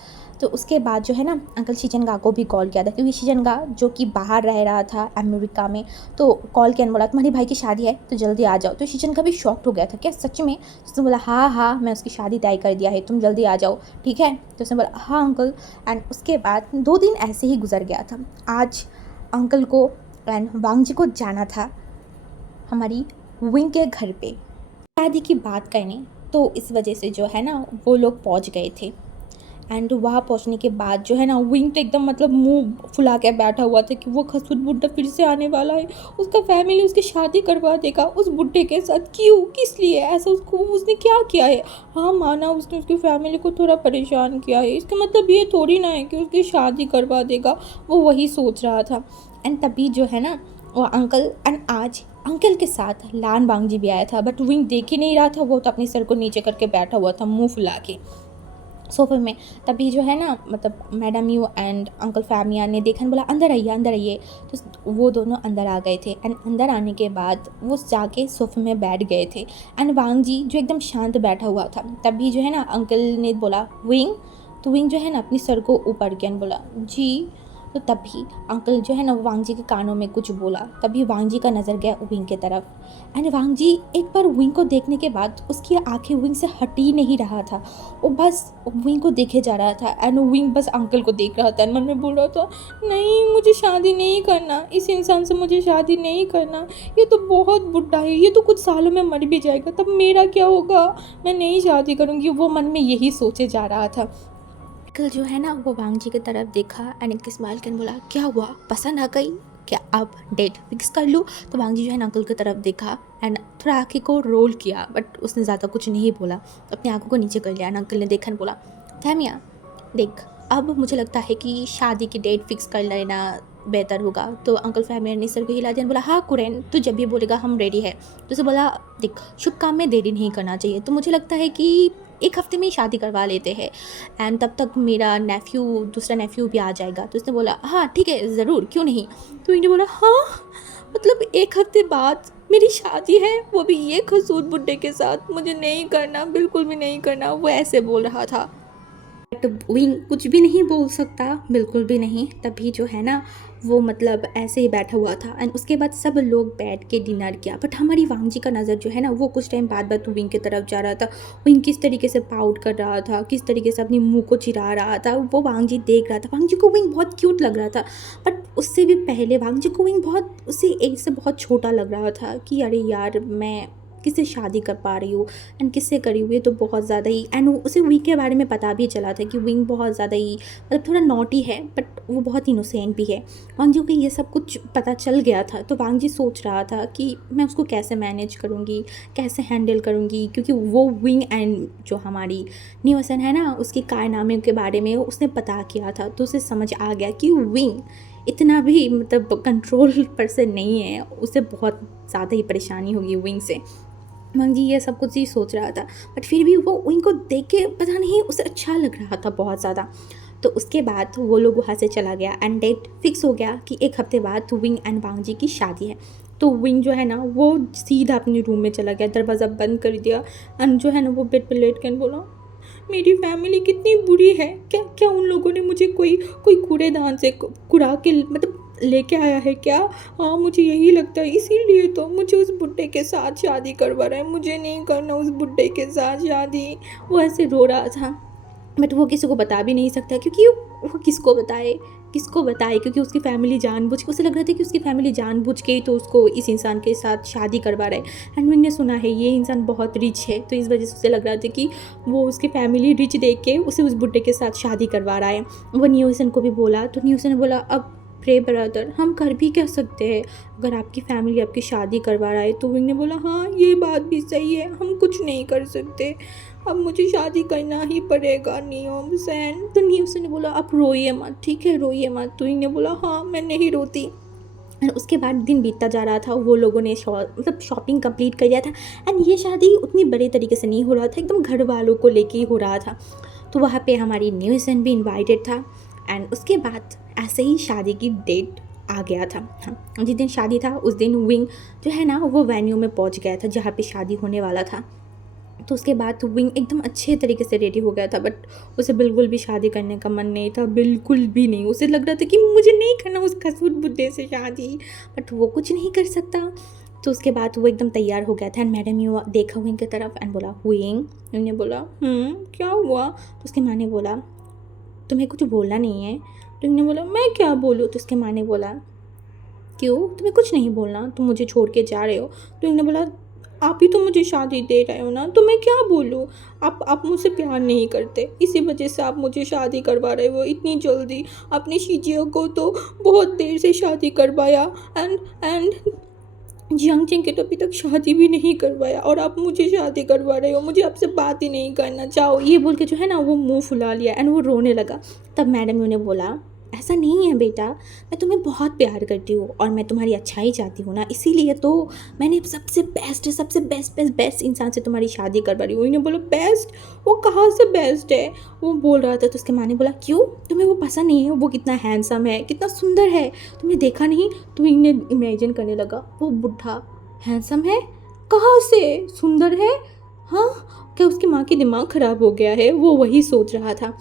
तो उसके बाद जो है ना अंकल शीजनगा को भी कॉल किया था, क्योंकि शीजनगा जो कि बाहर रह रहा था अमेरिका में, तो कॉल किया, बोला तुम्हारी भाई की शादी है तो जल्दी आ जाओ। तो शीजनगा भी शॉक्ड हो गया था, क्या सच में? उसने बोला हाँ मैं उसकी शादी तय कर दिया है, तुम जल्दी आ जाओ ठीक है। तो उसने बोला हाँ अंकल। एंड उसके बाद 2 दिन ऐसे ही गुजर गया था। आज अंकल को एंड वांग जी को जाना था हमारी विंग के घर पे शादी की बात करने। तो इस वजह से जो है ना वो लोग पहुंच गए थे। एंड वहाँ पहुँचने के बाद जो है ना विंग तो एकदम मतलब मुंह फुला के बैठा हुआ था कि वो खसूट बुड्ढा फिर से आने वाला है, उसका फैमिली उसकी शादी करवा देगा उस बुड्ढे के साथ। क्यों, किस लिए ऐसा, उसने क्या किया है? हाँ माना उसने उसकी फैमिली को थोड़ा परेशान किया है, इसका मतलब ये थोड़ी ना है कि उसकी शादी करवा देगा। वो वही सोच रहा था। एंड तभी जो है ना वो अंकल, एंड आज अंकल के साथ लान वांग जी भी आया था, बट विंग देख ही नहीं रहा था, वो तो अपने सर को नीचे करके बैठा हुआ था मुंह फुला के सोफे में। तभी जो है ना मतलब मैडम यू एंड अंकल फैमिया ने देखा, बोला अंदर आइए। तो वो दोनों अंदर आ गए थे। एंड अंदर आने के बाद वो जाके सोफे में बैठ गए थे। एंड वांग जी जो एकदम शांत बैठा हुआ था, तभी जो है ना अंकल ने बोला विंग। तो विंग जो है ना अपनी सर को ऊपर किया, बोला जी। तो तभी अंकल जो है ना वांग जी के कानों में कुछ बोला। तभी वांग जी का नज़र गया विंग के तरफ। एंड वांग जी एक बार विंग को देखने के बाद उसकी आंखें विंग से हट ही नहीं रहा था, वो बस विंग को देखे जा रहा था। एंड विंग बस अंकल को देख रहा था, मन में बोल रहा था नहीं मुझे शादी नहीं करना, इस इंसान से मुझे शादी नहीं करना, ये तो बहुत बुढ़ा है, ये तो कुछ सालों में मर भी जाएगा, तब मेरा क्या होगा, मैं नहीं शादी करूँगी। वो मन में यही सोचे जा रहा था। अंकल जो है ना वो वांग जी की तरफ देखा एंड एक स्माइल कर बोला क्या हुआ, पसंद आ गई क्या, अब डेट फिक्स कर लूँ? तो वांग जी जो है ना अंकल की तरफ देखा एंड थोड़ा आँखें को रोल किया, बट उसने ज़्यादा कुछ नहीं बोला, अपनी आंखों को नीचे कर लिया। एंड अंकल ने देखा और बोला फैमिया देख, अब मुझे लगता है कि शादी की डेट फिक्स कर लेना बेहतर होगा। तो अंकल फैमिया ने सर को हिला दिया, बोला हाँ कुरैन तू जब भी बोलेगा हम रेडी है। तो उसे बोला देख शुभ काम में देरी नहीं करना चाहिए, तो मुझे लगता है कि 1 हफ्ते में ही शादी करवा लेते हैं एंड तब तक मेरा दूसरा नेफ्यू भी आ जाएगा। तो उसने बोला हाँ ठीक है ज़रूर, क्यों नहीं। तो इन्हें बोला हाँ मतलब 1 हफ्ते बाद मेरी शादी है, वो भी ये खसूट बुड्ढे के साथ, मुझे नहीं करना, बिल्कुल भी नहीं करना। वो ऐसे बोल रहा था, बट विंग कुछ भी नहीं बोल सकता, बिल्कुल भी नहीं। तभी जो है ना वो मतलब ऐसे ही बैठा हुआ था। एंड उसके बाद सब लोग बैठ के डिनर किया, बट हमारी वांग जी का नज़र जो है ना वो कुछ टाइम बाद विंग की तरफ जा रहा था। विंग किस तरीके से पाउट कर रहा था, किस तरीके से अपनी मुंह को चिरा रहा था, वो वांग जी देख रहा था। वांग जी को विंग बहुत क्यूट लग रहा था, बट उससे भी पहले वांग जी को विंग बहुत उससे एज से बहुत छोटा लग रहा था कि अरे यार मैं किससे शादी कर पा रही हूँ एंड किससे करी हुई है, तो बहुत ज़्यादा ही। एंड उसे विंग के बारे में पता भी चला था कि विंग बहुत ज़्यादा ही मतलब थोड़ा नॉटी है, बट वो बहुत इनोसेंट भी है। वांग जी को ये सब कुछ पता चल गया था। तो वांग जी सोच रहा था कि मैं उसको कैसे मैनेज करूँगी, कैसे हैंडल करूँगी, क्योंकि वो विंग एंड जो हमारी न्यूसन है ना उसके कारनामे के बारे में उसने पता किया था। तो उसे समझ आ गया कि विंग इतना भी मतलब कंट्रोल पर्सन नहीं है, उसे बहुत ज़्यादा ही परेशानी होगी विंग से। वांग जी ये सब कुछ ही सोच रहा था, बट फिर भी वो विंग को देख के पता नहीं उसे अच्छा लग रहा था बहुत ज़्यादा। तो उसके बाद वो लोग वहाँ से चला गया एंड डेट फिक्स हो गया कि एक हफ्ते बाद विंग एंड वांग जी की शादी है। तो विंग जो है ना वो सीधा अपने रूम में चला गया, दरवाज़ा बंद कर दिया एंड जो है ना वो बेड पर लेट कर बोला, मेरी फैमिली कितनी बुरी है, क्या क्या उन लोगों ने मुझे कोई कोई कूड़ेदान से कुड़ा के मतलब लेके आया है क्या? हाँ मुझे यही लगता है, इसीलिए तो मुझे उस बुड्ढे के साथ शादी करवा रहा है, मुझे नहीं करना उस बुड्ढे के साथ शादी। वो ऐसे रो रहा था बट वो किसी को बता भी नहीं सकता, क्योंकि वो किसको बताए क्योंकि उसकी फैमिली जानबूझ के, उसे लग रहा था कि उसकी फैमिली जानबूझ के ही तो उसको इस इंसान के साथ शादी करवा रहा है। एंड मैंने सुना है ये इंसान बहुत रिच है, तो इस वजह से उसे लग रहा था कि वो उसकी फैमिली रिच देख के उसे उस बुड्ढे के साथ शादी करवा रहा है। वो न्यूसन को भी बोला, तो न्यूसन ने बोला, अब प्रे ब्रदर हम कर भी क्या सकते हैं, अगर आपकी फैमिली आपकी शादी करवा रहा है। तो विंग ने बोला, हाँ ये बात भी सही है, हम कुछ नहीं कर सकते, अब मुझे शादी करना ही पड़ेगा नियम सैन। तो न्यूसन ने बोला, आप रोइए मत, ठीक है रोइए मत। तो विंग ने बोला, हाँ मैं नहीं रोती। और उसके बाद दिन बीतता जा रहा था, वो लोगों ने मतलब शॉपिंग कंप्लीट कर लिया था एंड ये शादी उतनी बड़े तरीके से नहीं हो रहा था, एकदम घर वालों को लेके ही हो रहा था। तो वहाँ पे हमारी न्यूसन भी इनवाइटेड था एंड उसके बाद ऐसे ही शादी की डेट आ गया था। हाँ जिस दिन शादी था उस दिन विंग जो है ना वो वेन्यू में पहुँच गया था जहाँ पे शादी होने वाला था। तो उसके बाद तो विंग एकदम अच्छे तरीके से रेडी हो गया था, बट उसे बिल्कुल भी शादी करने का मन नहीं था, बिल्कुल भी नहीं। उसे लग रहा था कि मुझे नहीं करना उस खसूट बुड्ढे से शादी, बट वो कुछ नहीं कर सकता। तो उसके बाद वो एकदम तैयार हो गया था एंड मैडम यू देखा विंग की तरफ एंड बोला, विंग ने बोला क्या हुआ? तो उसकी माँ ने बोला, तुम्हें कुछ बोलना नहीं है? तो विंग ने बोला, मैं क्या बोलूँ? तो उसके माँ ने बोला, क्यों तुम्हें कुछ नहीं बोलना, तुम मुझे छोड़ के जा रहे हो? तो विंग ने बोला, आप ही तो मुझे शादी दे रहे हो ना, तो मैं क्या बोलूँ? आप मुझसे प्यार नहीं करते, इसी वजह से आप मुझे शादी करवा रहे हो इतनी जल्दी। आपने शीजियो को तो बहुत देर से शादी करवाया एंड जियांग चेंग के तो अभी तक शादी भी नहीं करवाया और आप मुझे शादी करवा रहे हो, मुझे आपसे बात ही नहीं करना, चाहो। ये बोल के जो है ना वो मुंह फुला लिया एंड वो रोने लगा। तब मैडम ने बोला, ऐसा नहीं है बेटा, मैं तुम्हें बहुत प्यार करती हूँ और मैं तुम्हारी अच्छाई चाहती हूँ ना, इसीलिए तो मैंने सबसे बेस्ट इंसान से तुम्हारी शादी करवा रही हूँ। उन्होंने बोला, बेस्ट? वो कहाँ से बेस्ट है? वो बोल रहा था। तो उसके माँ ने बोला, क्यों तुम्हें वो पसंद नहीं है? वो कितना हैंडसम है, कितना सुंदर है, तुमने देखा नहीं? तो इन्हें इमेजिन करने लगा, वो बुढ़ा हैंडसम है, कहाँ से सुंदर है? हाँ क्या उसकी माँ की दिमाग ख़राब हो गया है? वो वही सोच रहा था।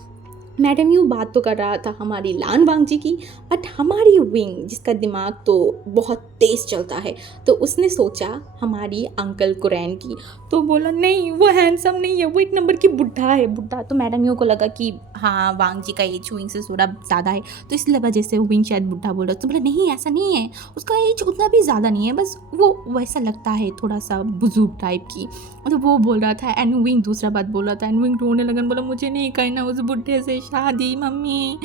मैडम यू बात तो कर रहा था हमारी लान वांग जी की, बट हमारी विंग जिसका दिमाग तो बहुत तेज़ चलता है, तो उसने सोचा हमारी अंकल कुरैन की। तो बोला, नहीं वो हैंडसम नहीं है, वो एक नंबर की बुढ़ा है, बुढ़ा। तो मैडम यू को लगा कि हाँ वांग जी का एज विंग से थोड़ा ज़्यादा है, तो इसलिए वजह से विंग शायद बुढ़ा बोल रहा। तो बोला, नहीं ऐसा नहीं है, उसका एज उतना भी ज़्यादा नहीं है, बस वो वैसा लगता है थोड़ा सा बुजुर्ग टाइप की। मतलब वो बोल रहा था एंड विंग दूसरा बात बोल रहा था एंड विंग रोने लगा, बोला, मुझे नहीं करना उस बुढ़े से शादी, मम्मी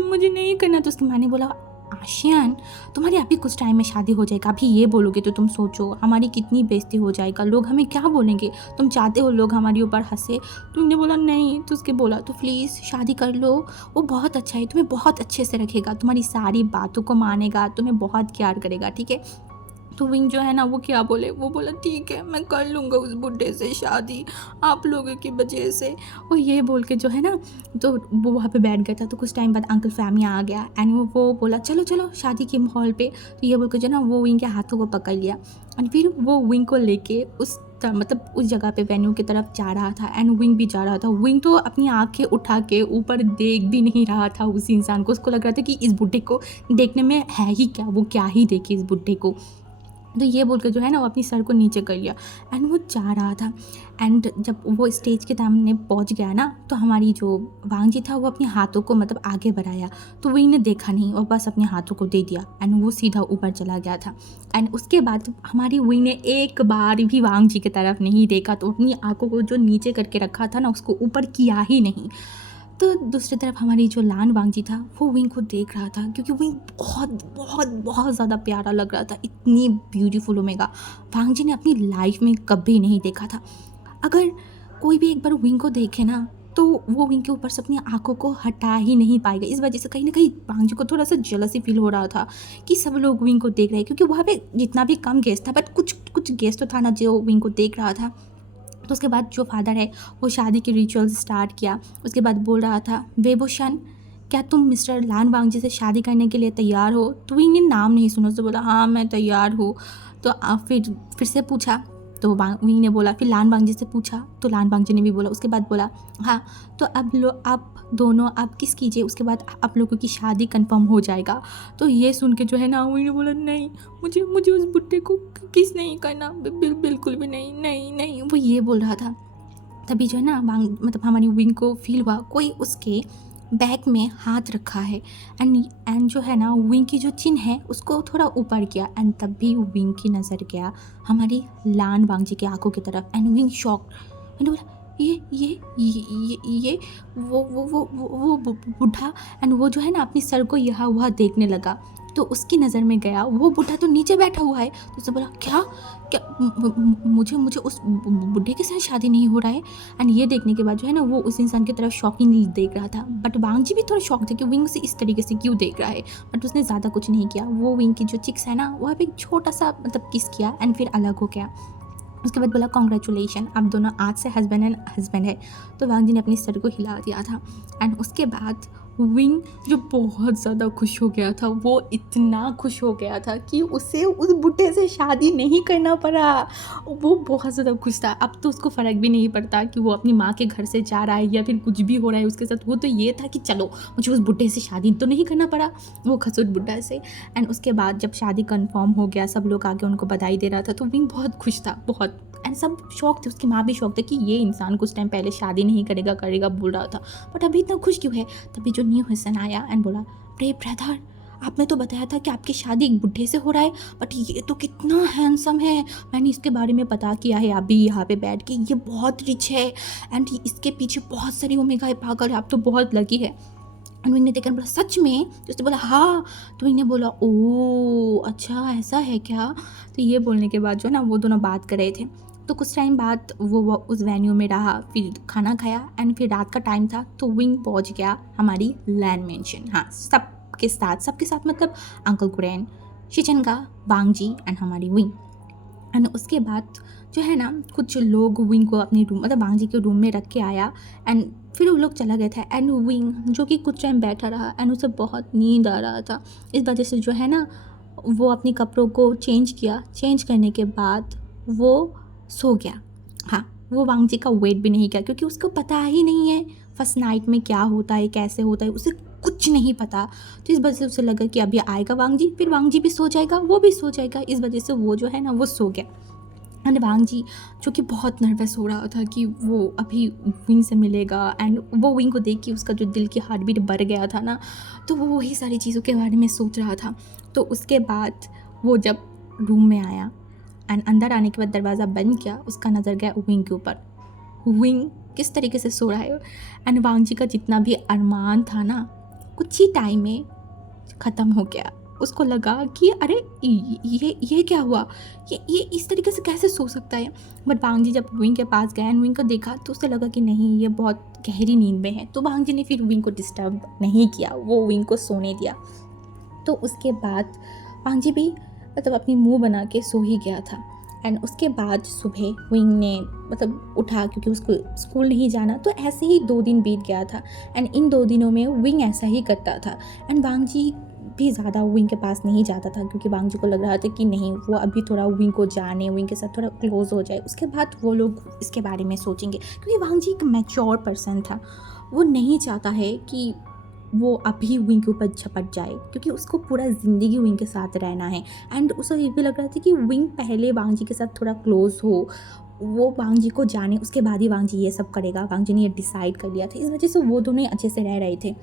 मुझे नहीं करना। तो उसकी माँ ने बोला, आशियान तुम्हारी अभी कुछ टाइम में शादी हो जाएगा, अभी ये बोलोगे तो तुम सोचो हमारी कितनी बेइज्जती हो जाएगा, लोग हमें क्या बोलेंगे, तुम चाहते हो लोग हमारे ऊपर हंसे? तुमने बोला नहीं। तो उसके बोला, तो प्लीज़ शादी कर लो, वो बहुत अच्छा है, तुम्हें बहुत अच्छे से रखेगा, तुम्हारी सारी बातों को मानेगा, तुम्हें बहुत प्यार करेगा, ठीक है? तो विंग जो है ना वो क्या बोले, वो बोला, ठीक है मैं कर लूँगा उस बुढ़े से शादी आप लोगों की वजह से। और ये बोल के जो है ना तो वो वहाँ पे बैठ गया था। तो कुछ टाइम बाद अंकल फैमी आ गया एंड वो बोला, चलो चलो शादी के माहौल पे। तो ये बोल के जो ना वो विंग के हाथों को पकड़ लिया एंड फिर वो विंग को लेके मतलब उस जगह पे वेन्यू की तरफ जा रहा था एंड विंग भी जा रहा था। विंग तो अपनी आंखें उठा के ऊपर देख भी नहीं रहा था उस इंसान को, उसको लग रहा था कि इस बुढ़े को देखने में है ही क्या, वो क्या ही देखे इस बुढ़े को। तो ये बोल के जो है ना वो अपनी सर को नीचे कर लिया एंड वो जा रहा था। एंड जब वो स्टेज के सामने पहुंच गया ना तो हमारी जो वांग जी था वो अपने हाथों को मतलब आगे बढ़ाया, तो विंग ने देखा नहीं और बस अपने हाथों को दे दिया एंड वो सीधा ऊपर चला गया था। एंड उसके बाद हमारी विंग ने एक बार भी वांग जी की तरफ नहीं देखा, तो अपनी आंखों को जो नीचे करके रखा था ना उसको ऊपर किया ही नहीं। तो दूसरी तरफ हमारी जो लान वांग जी था वो विंग को देख रहा था, क्योंकि विंग बहुत बहुत बहुत ज़्यादा प्यारा लग रहा था, इतनी ब्यूटीफुल ओमेगा वांग जी ने अपनी लाइफ में कभी नहीं देखा था। अगर कोई भी एक बार विंग को देखे ना तो वो विंग के ऊपर से अपनी आंखों को हटा ही नहीं पाएगा। इस वजह से कहीं ना कहीं वांग जी को थोड़ा सा जेलसी फील हो रहा था कि सब लोग विंग को देख रहे हैं, क्योंकि वहाँ पे जितना भी कम गेस्ट था बट कुछ गेस्ट तो था ना जो विंग को देख रहा था। तो उसके बाद जो फादर है वो शादी के रिचुअल्स स्टार्ट किया। उसके बाद बोल रहा था, वेबोशन क्या तुम मिस्टर लान वांगजी से शादी करने के लिए तैयार हो? तो विंग ने नाम नहीं सुना, उसने बोला हाँ मैं तैयार हूँ। तो फिर से पूछा, तो विंग ने बोला, फिर लान वांगजी से पूछा तो लान वांगजी ने भी बोला। उसके बाद बोला हाँ तो अब आप दोनों आप किस कीजिए, उसके बाद आप लोगों की शादी कंफर्म हो जाएगा। तो ये सुन के जो है ना विंग ने बोला नहीं, मुझे उस बुड्ढे को किस नहीं करना, बिल्कुल भी नहीं नहीं नहीं, वो ये बोल रहा था। तभी जो है ना मतलब हमारी विंग को फील हुआ कोई उसके बैक में हाथ रखा है। एंड जो है ना विंग की जो चिन है उसको थोड़ा ऊपर किया। एंड तब भी विंग की नज़र गया हमारी लान वांगजी की आंखों की तरफ। एंड विंग शॉक, मैंने बोला ये वो बूढ़ा। एंड वो जो है ना अपनी सर को यहाँ वहाँ देखने लगा। तो उसकी नज़र में गया वो बूढ़ा तो नीचे बैठा हुआ है। तो उसने बोला क्या क्या मुझे उस बूढ़े के साथ शादी नहीं हो रहा है। एंड ये देखने के बाद जो है ना वो उस इंसान की तरफ शॉकिंगली देख रहा था। बट वांगजी भी थोड़ा शॉक थे कि विंग से इस तरीके से क्यों देख रहा है। बट उसने ज़्यादा कुछ नहीं किया। वो विंग की जो चिक्स है ना वहाँ पे एक छोटा सा मतलब किस किया एंड फिर अलग हो गया। उसके बाद बोला कॉन्ग्रेचुलेशन, आप दोनों आज से हस्बैंड है। तो वांगजी ने अपनी सर को हिला दिया था। एंड उसके बाद विंग जो बहुत ज़्यादा खुश हो गया था, वो इतना खुश हो गया था कि उसे उस बुढ़े से शादी नहीं करना पड़ा। वो बहुत ज़्यादा खुश था। अब तो उसको फ़र्क भी नहीं पड़ता कि वो अपनी माँ के घर से जा रहा है या फिर कुछ भी हो रहा है उसके साथ। वो तो ये था कि चलो मुझे उस बुढ़े से शादी तो नहीं करना पड़ा, वो खसूट बुढ़ा से। एंड उसके बाद जब शादी कंफर्म हो गया, सब लोग आगे उनको बधाई दे रहा था, तो विंग बहुत खुश था, बहुत। एंड सब शौक थे, उसकी माँ भी शौक थे कि ये इंसान कुछ टाइम पहले शादी नहीं करेगा बोल रहा था, बट अभी इतना खुश क्यों है। तभी जो न्यू हसन आया एंड बोला अरे ब्रदर, आपने तो बताया था कि आपकी शादी एक बुढ़े से हो रहा है, बट ये तो कितना हैंडसम है। मैंने इसके बारे में पता किया है अभी यहाँ पे बैठ के, ये बहुत रिच है एंड इसके पीछे बहुत सारी ओमेगा पागल है, आप तो बहुत लकी है। एंड विंग ने देखकर बोला सच में? तो उसने बोला हाँ। तो विंग ने बोला ओ अच्छा ऐसा है क्या। तो ये बोलने के बाद जो है ना वो दोनों बात कर रहे थे। तो कुछ टाइम बाद वो उस वेन्यू में रहा, फिर खाना खाया एंड फिर रात का टाइम था तो विंग पहुंच गया हमारी लैंड मेंशन। हाँ सबके साथ मतलब अंकल कुरैन, शिचनगा, वांगजी एंड हमारी विंग। एंड उसके बाद जो है ना कुछ लोग विंग को अपनी रूम मतलब वांगजी के रूम में रख के आया एंड फिर वो लोग चला गया था। एंड विंग जो कि कुछ टाइम बैठा रहा एंड उसे बहुत नींद आ रहा था। इस वजह से जो है ना वो अपनी कपड़ों को चेंज किया। चेंज करने के बाद वो सो गया। हाँ वो वांगजी का वेट भी नहीं किया क्योंकि उसको पता ही नहीं है फर्स्ट नाइट में क्या होता है कैसे होता है, उसे कुछ नहीं पता। तो इस वजह से उसे लगा कि अभी आएगा वांगजी, फिर वांगजी भी सो जाएगा, वो भी सो जाएगा। इस वजह से वो जो है ना वो सो गया। एंड वांगजी जो कि बहुत नर्वस हो रहा था कि वो अभी विंग से मिलेगा एंड वो विंग को देख के उसका जो दिल की हार्ट बीट बढ़ गया था ना, तो वो वही सारी चीज़ों के बारे में सोच रहा था। तो उसके बाद वो जब रूम में आया एंड अंदर आने के बाद दरवाज़ा बंद किया, उसका नज़र गया विंग के ऊपर। विंग किस तरीके से सो रहा है एंड वांगजी का जितना भी अरमान था ना कुछ ही टाइम में ख़त्म हो गया। उसको लगा कि अरे ये क्या हुआ, ये इस तरीके से कैसे सो सकता है। बट वांगजी जब विंग के पास गया एंड विंग को देखा तो उसे लगा कि नहीं ये बहुत गहरी नींद में है। तो वांगजी ने फिर विंग को डिस्टर्ब नहीं किया, वो विंग को सोने दिया। तो उसके बाद वांगजी भी मतलब अपनी मुंह बना के सो ही गया था। एंड उसके बाद सुबह विंग ने मतलब उठा क्योंकि उसको स्कूल नहीं जाना, तो ऐसे ही 2 दिन बीत गया था। एंड इन 2 दिनों में विंग ऐसा ही करता था। एंड वांगजी भी ज़्यादा विंग के पास नहीं जाता था क्योंकि वांगजी को लग रहा था कि नहीं वो अभी थोड़ा विंग को जाने, विंग के साथ थोड़ा क्लोज हो जाए, उसके बाद वो लोग इसके बारे में सोचेंगे। क्योंकि वांगजी एक मैच्योर पर्सन था, वो नहीं चाहता है कि वो अभी विंग के ऊपर झपट जाए क्योंकि उसको पूरा ज़िंदगी विंग के साथ रहना है। एंड उसे ये भी लग रहा था कि विंग पहले वांगजी के साथ थोड़ा क्लोज हो, वो वांगजी को जाने, उसके बाद ही वांगजी ये सब करेगा। वांगजी ने ये डिसाइड कर लिया था। इस वजह से वो दोनों अच्छे से रह रहे थे।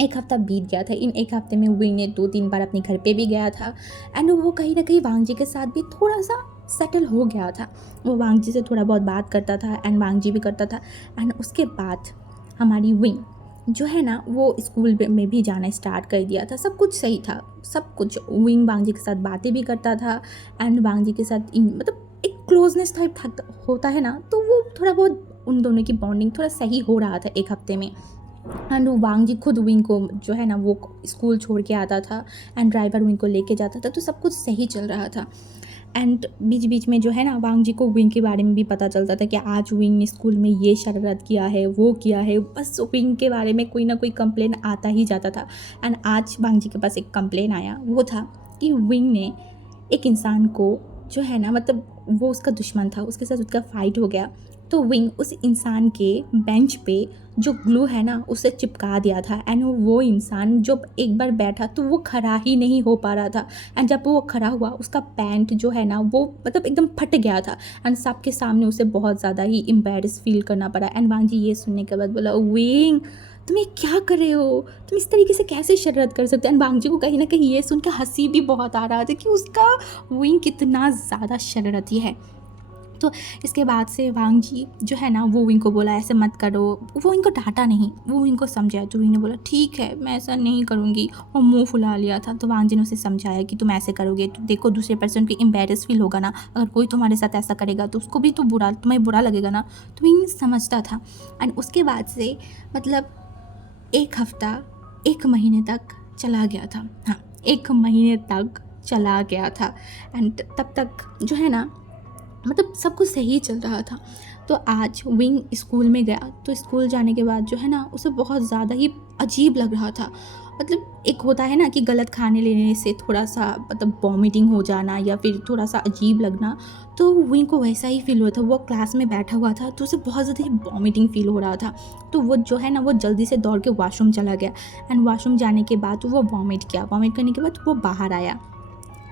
1 हफ्ता बीत गया था। इन 1 हफ्ते में विंग ने 2-3 बार अपने घर पे भी गया था एंड वो कहीं ना कहीं वांगजी के साथ भी थोड़ा सा सेटल हो गया था। वो वांगजी से थोड़ा बहुत बात करता था एंड वांगजी भी करता था। एंड उसके बाद हमारी विंग जो है ना वो स्कूल में भी जाना स्टार्ट कर दिया था। सब कुछ सही था, सब कुछ। विंग वांगजी के साथ बातें भी करता था एंड वांगजी के साथ मतलब एक क्लोजनेस टाइप होता है ना, तो वो थोड़ा बहुत उन दोनों की बॉन्डिंग थोड़ा सही हो रहा था 1 हफ्ते में। एंड वांगजी खुद विंग को जो है ना वो स्कूल छोड़ के आता था एंड ड्राइवर विंग को लेके जाता था, तो सब कुछ सही चल रहा था। एंड बीच बीच में जो है ना वांग जी को विंग के बारे में भी पता चलता था कि आज विंग ने स्कूल में ये शरारत किया है, वो किया है, बस विंग के बारे में कोई ना कोई कंप्लेन आता ही जाता था। एंड आज वांग जी के पास एक कंप्लेन आया, वो था कि विंग ने एक इंसान को जो है ना, मतलब वो उसका दुश्मन था, उसके साथ उसका फाइट हो गया, तो विंग उस इंसान के बेंच पे जो ग्लू है ना उसे चिपका दिया था। एंड वो इंसान जब एक बार बैठा तो वो खड़ा ही नहीं हो पा रहा था। एंड जब वो खड़ा हुआ उसका पैंट जो है ना वो मतलब एकदम फट गया था। एंड सबके सामने उसे बहुत ज़्यादा ही एम्बैरेस फील करना पड़ा। एंड वांग जी ये सुनने के बाद बोला, विंग तुम ये क्या कर रहे हो, तुम इस तरीके से कैसे शरारत कर सकते हो। एंड वांग जी को कहीं ना कहीं ये सुन के हंसी भी बहुत आ रहा था कि उसका विंग कितना ज़्यादा शरारती है। तो इसके बाद से वांग जी जो है ना वो विंग को बोला ऐसे मत करो, वो इनको डांटा नहीं, वो इनको समझाया। तो विंग ने बोला ठीक है मैं ऐसा नहीं करूँगी, और मुंह फुला लिया था। तो वांग जी ने उसे समझाया कि तुम ऐसे करोगे तो देखो दूसरे पर्सन को एम्बैरेस फील होगा ना, अगर कोई तुम्हारे साथ ऐसा करेगा तो उसको भी तो तुम्हें बुरा लगेगा ना। तो विंग समझता था। एंड उसके बाद से मतलब एक हफ्ता 1 महीने तक चला गया था। हाँ, 1 महीने तक चला गया था। एंड तब तक जो है ना मतलब सब कुछ सही चल रहा था। तो आज विंग स्कूल में गया, तो स्कूल जाने के बाद जो है ना उसे बहुत ज़्यादा ही अजीब लग रहा था। मतलब एक होता है ना कि गलत खाने लेने से थोड़ा सा मतलब वॉमिटिंग हो जाना या फिर थोड़ा सा अजीब लगना, तो विंग को वैसा ही फील हुआ था। वो क्लास में बैठा हुआ था तो उसे बहुत ज़्यादा ही वॉमिटिंग फील हो रहा था। तो वो जो है ना वो जल्दी से दौड़ के वॉशरूम चला गया। एंड वॉशरूम जाने के बाद वो वॉमिट किया, वॉमिट करने के बाद वो बाहर आया,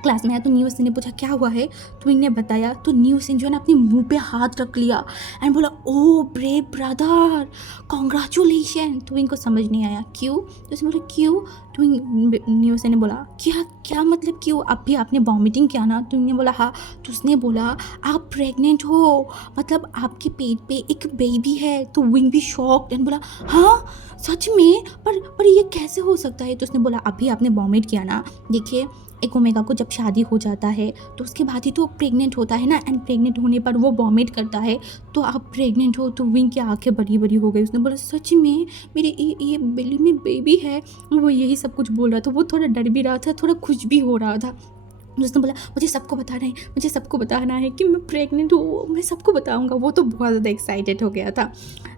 क्लास में आया। तो न्यू सिंह ने पूछा क्या हुआ है, तो इन्हें बताया। तो न्यू सिंह जो है ना अपने मुंह पे हाथ रख लिया एंड बोला ओ ब्रेव ब्रदर कॉन्ग्रेचुलेशन। तो इनको समझ नहीं आया क्यों, तो इसने बोला क्यों। तो न्यू सिंह ने बोला क्या क्या मतलब क्यों, अभी आपने वॉमिटिंग किया ना। तो इन्हें बोला हाँ। तो उसने बोला आप प्रेग्नेंट हो, मतलब आपके पेट पे एक बेबी है। तो विंग भी शॉक्ड एंड बोला हाँ सच में, पर ये कैसे हो सकता है। तो उसने बोला अभी आपने वॉमिट किया ना, देखिए एक ओमेगा को जब शादी हो जाता है तो उसके बाद ही तो प्रेग्नेंट होता है ना, एंड प्रेग्नेंट होने पर वो वॉमिट करता है, तो आप प्रेग्नेंट हो। तो विंग की आंखें बड़ी बड़ी हो गई। उसने बोला सच में मेरे ये बेली में बेबी है। वो यही सब कुछ बोल रहा था, वो थोड़ा डर भी रहा था, थोड़ा खुश भी हो रहा था। उसने बोला मुझे सबको बताना है, मुझे सबको बताना है कि मैं प्रेग्नेंट हूँ, मैं सबको बताऊँगा। वो तो बहुत ज़्यादा एक्साइटेड हो गया था।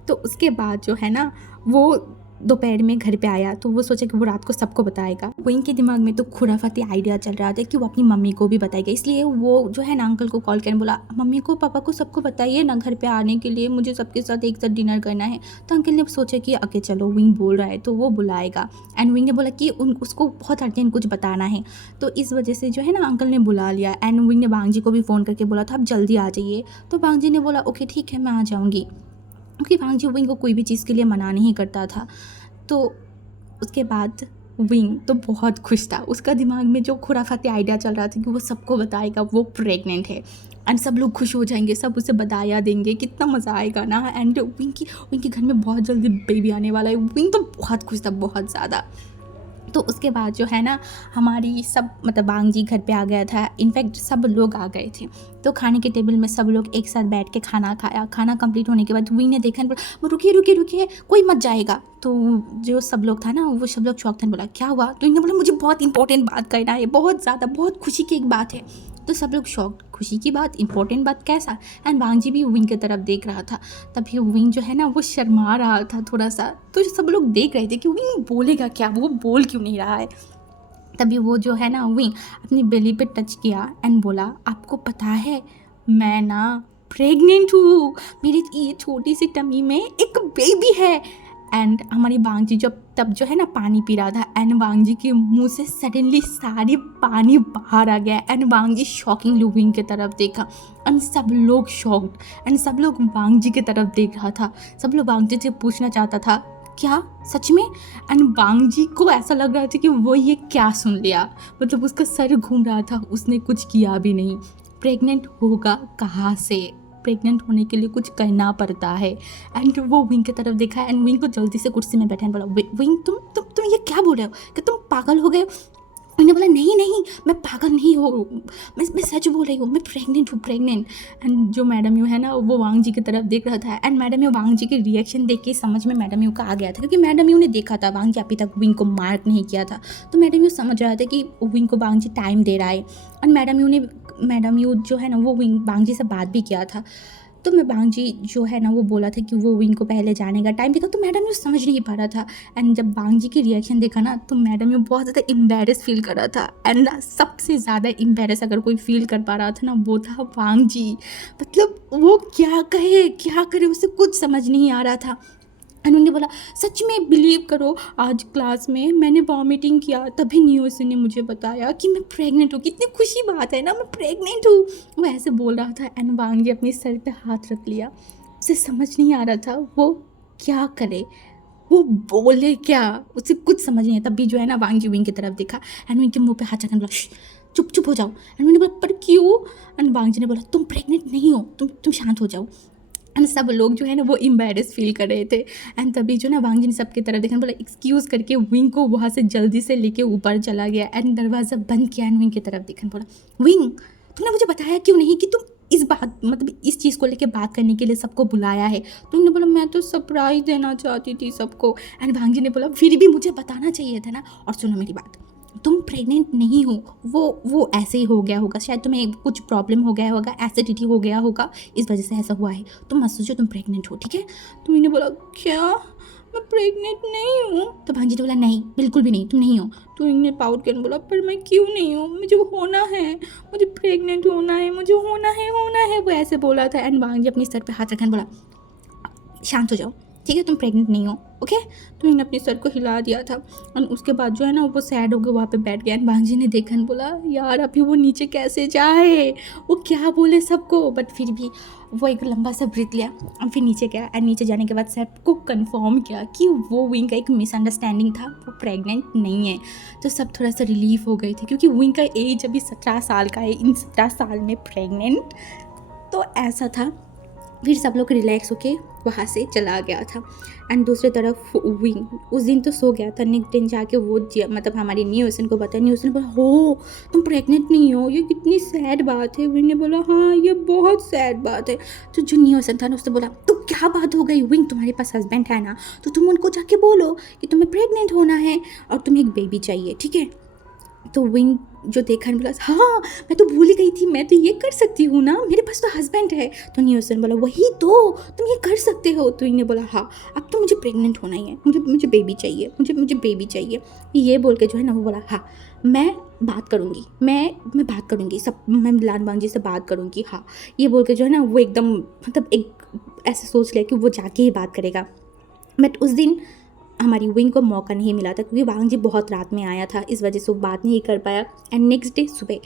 तो उसके बाद जो है ना वो दोपहर में घर पे आया, तो वो सोचा कि वो रात को सबको बताएगा। विंग के दिमाग में तो खुराफाती आइडिया चल रहा था कि वो अपनी मम्मी को भी बताएगा। इसलिए वो जो है ना अंकल को कॉल करके बोला मम्मी को पापा को सबको बताइए ना घर पे आने के लिए, मुझे सबके साथ एक साथ डिनर करना है। तो अंकल ने सोचा कि आके चलो विंग बोल रहा है तो वो बुलाएगा। एंड विंग ने बोला कि उसको बहुत अर्जेंट कुछ बताना है, तो इस वजह से जो है ना अंकल ने बुला लिया। एंड विंग ने वांग जी को भी फ़ोन करके बोला था आप जल्दी आ जाइए। तो वांग जी ने बोला ओके ठीक है मैं आ जाऊँगी, क्योंकि वांग जी विंग को कोई भी चीज़ के लिए मना नहीं करता था। तो उसके बाद विंग तो बहुत खुश था, उसका दिमाग में जो खुराफाती आइडिया चल रहा था कि वो सबको बताएगा वो प्रेग्नेंट है एंड सब लोग खुश हो जाएंगे, सब उसे बताया देंगे, कितना मज़ा आएगा ना। एंड विंग के घर में बहुत जल्दी बेबी आने वाला है। विंग तो बहुत खुश था, बहुत ज़्यादा। तो उसके बाद जो है ना हमारी सब मतलब वांग जी घर पे आ गया था, इनफैक्ट सब लोग आ गए थे। तो खाने के टेबल में सब लोग एक साथ बैठ के खाना खाया। खाना कंप्लीट होने के बाद विंग ने देखा, वो रुकिए रुकिए रुकिए कोई मत जाएगा। तो जो सब लोग था ना वो सब लोग शौक थे, बोला क्या हुआ। तो इन्होंने बोला मुझे बहुत इंपॉर्टेंट बात करना है, बहुत ज़्यादा बहुत खुशी की एक बात है। तो सब लोग शौक, खुशी की बात, इंपॉर्टेंट बात कैसा। एंड वांग जी भी विंग की तरफ देख रहा था। तभी विंग जो है ना वो शर्मा रहा था थोड़ा सा। तो सब लोग देख रहे थे कि विंग बोलेगा क्या, वो बोल क्यों नहीं रहा है। तभी वो जो है ना विंग अपनी बेली पे टच किया एंड बोला आपको पता है मैं ना प्रेग्नेंट हूँ, मेरी ये छोटी सी टमी में एक बेबी है। एंड हमारी वांग जी जब तब जो है ना पानी पी रहा था एंड वांग जी के मुंह से सडनली सारी पानी बाहर आ गया। And Wang ji shocking wing की तरफ देखा एंड सब लोग शॉक्ड एंड सब लोग वांग जी की तरफ देख रहा था। सब लोग वांग जी से पूछना चाहता था क्या सच में। एंड वांग जी को ऐसा लग रहा था कि वो ये क्या सुन लिया, मतलब उसका सर घूम रहा था, उसने कुछ किया भी नहीं। प्रेग्नेंट होगा कहाँ से, प्रेग्नेंट होने के लिए कुछ करना पड़ता है। एंड वो विंग की तरफ देखा एंड विंग को जल्दी से कुर्सी में बैठा बोला विंग तुम ये क्या बोल रहे हो, कि तुम पागल हो गए, मैंने बोला नहीं नहीं, मैं पागल नहीं हूँ, मैं सच बोल रही हूँ, मैं प्रेग्नेंट हूँ, प्रेग्नेंट। एंड जो मैडम यू है ना, वो वांग जी की तरफ देख रहा था, एंड मैडम यू वांग जी के रिएक्शन देख के समझ में मैडम यू का आ गया था, क्योंकि मैडम यू ने देखा था वांग जी अभी तक विंग को मार्क नहीं किया था। तो मैडम यू समझ रहा था कि विंग को वांग जी टाइम दे रहा है, एंड मैडम यू जो है ना वो वांग जी से बात भी किया था। तो मैं वांग जी जो है ना वो बोला था कि वो विंग को पहले जाने का टाइम देगा, तो मैडम यू समझ नहीं पा रहा था। एंड जब वांग जी की रिएक्शन देखा ना, तो मैडम यू बहुत ज़्यादा एम्बेरस फील कर रहा था, एंड सबसे ज़्यादा एम्बेरस अगर कोई फील कर पा रहा था ना, वो था वांग जी। मतलब वो क्या कहे क्या करे, उसे कुछ समझ नहीं आ रहा था। एंड उन्होंने बोला सच में बिलीव करो, आज क्लास में मैंने वॉमिटिंग किया, तभी न्यूज़ ने मुझे बताया कि मैं प्रेग्नेंट हूँ। कितनी खुशी बात है ना, मैं प्रेग्नेंट हूँ। वो ऐसे बोल रहा था, एंड वांग जी अपने सर पे हाथ रख लिया। उसे समझ नहीं आ रहा था वो क्या करे, वो बोले क्या, उसे कुछ समझ नहीं आया। तब भी जो है ना वांग जी विंग की तरफ देखा, एंड विंग के मुँह पे हाथ रखने बोला चुप चुप हो जाओ। एंड मैंने बोला पर क्यों? एंड वांग जी ने बोला तुम प्रेग्नेंट नहीं हो, तुम शांत हो जाओ। एंड सब लोग जो है ना वो एम्बेरस फील कर रहे थे। एंड तभी जो ना वांग जी ने सबकी तरफ देखा, बोला एक्सक्यूज़ करके विंग को वहाँ से जल्दी से लेके ऊपर चला गया, एंड दरवाज़ा बंद किया, एंड विंग की तरफ देखा, बोला विंग तुमने मुझे बताया क्यों नहीं कि तुम इस बात मतलब इस चीज़ को लेके बात करने के लिए सबको बुलाया है? तो उन्होंने बोला मैं तो सरप्राइज़ देना चाहती थी सबको। एंड वांग जी ने बोला फिर भी मुझे बताना चाहिए था ना। और सुनो मेरी बात, तुम प्रेग्नेंट नहीं हो, वो ऐसे ही हो गया होगा, शायद तुम्हें कुछ प्रॉब्लम हो गया होगा, एसिडिटी हो गया होगा, इस वजह से ऐसा हुआ है। तुम मत सोचो तुम प्रेग्नेंट हो, ठीक है? तो मैंने बोला क्या मैं प्रेग्नेंट नहीं हूँ? तो भांजी ने बोला नहीं बिल्कुल भी नहीं, तुम नहीं हो। तो इन्होंने पाउट कर बोला पर मैं क्यों नहीं हूँ, मुझे होना है, मुझे प्रेग्नेंट होना है, मुझे होना है। वो ऐसे बोला था, एंड भांजी अपने सर पर हाथ रखने बोला शांत हो जाओ, ठीक है, तुम प्रेग्नेंट नहीं हो, ओके। तो इन्होंने अपने सर को हिला दिया था, और उसके बाद जो है ना वो सैड हो गए, वहाँ पे बैठ गया। एंड भांजी ने देखा और बोला यार अभी वो नीचे कैसे जाए, वो क्या बोले सबको, बट फिर भी वो एक लंबा सा ब्रीथ लिया और फिर नीचे गया। एंड नीचे जाने के बाद सबको कंफर्म किया कि वो विंग का एक मिसअंडरस्टैंडिंग था, वो प्रेग्नेंट नहीं है। तो सब थोड़ा सा रिलीफ हो गए थे, क्योंकि विंग का एज अभी 17 साल का है, इन 17 साल में प्रेग्नेंट, तो ऐसा था। फिर सब लोग रिलैक्स होके वहाँ से चला गया था। एंड दूसरी तरफ विंग उस दिन तो सो गया था, नेक्स्ट दिन जाके वो मतलब हमारी न्यूसन को बताया। न्यूसन ने बोला हो तुम प्रेग्नेंट नहीं हो, ये कितनी सैड बात है। विंग ने बोला हाँ ये बहुत सैड बात है। तो जो न्यूसन था ना उसने बोला तो क्या बात हो गई विंग, तुम्हारे पास हस्बैंड है ना, तो तुम उनको जाके बोलो कि तुम्हें प्रेग्नेंट होना है और तुम्हें एक बेबी चाहिए, ठीक है। तो विंग जो देखा बोला हाँ मैं तो भूल ही गई थी, मैं तो ये कर सकती हूँ ना, मेरे पास तो हस्बैंड है। तो न्यूसन बोला वही तो, तुम ये कर सकते हो। तो इन्हें बोला हाँ अब तो मुझे प्रेग्नेंट होना ही है, मुझे बेबी चाहिए, मुझे बेबी चाहिए। ये बोल के जो है ना वो बोला हाँ मैं बात करूँगी, मैं बात करूँगी, सब मैं लान वांग जी से बात करूँगी, हाँ। ये बोल के जो है ना वो एकदम मतलब एक ऐसे सोच लिया कि वो जाके ही बात करेगा। बट उस दिन हमारी विंग को मौका नहीं मिला था, क्योंकि वांग जी बहुत रात में आया था, इस वजह से वो बात नहीं कर पाया। एंड नेक्स्ट डे सुबह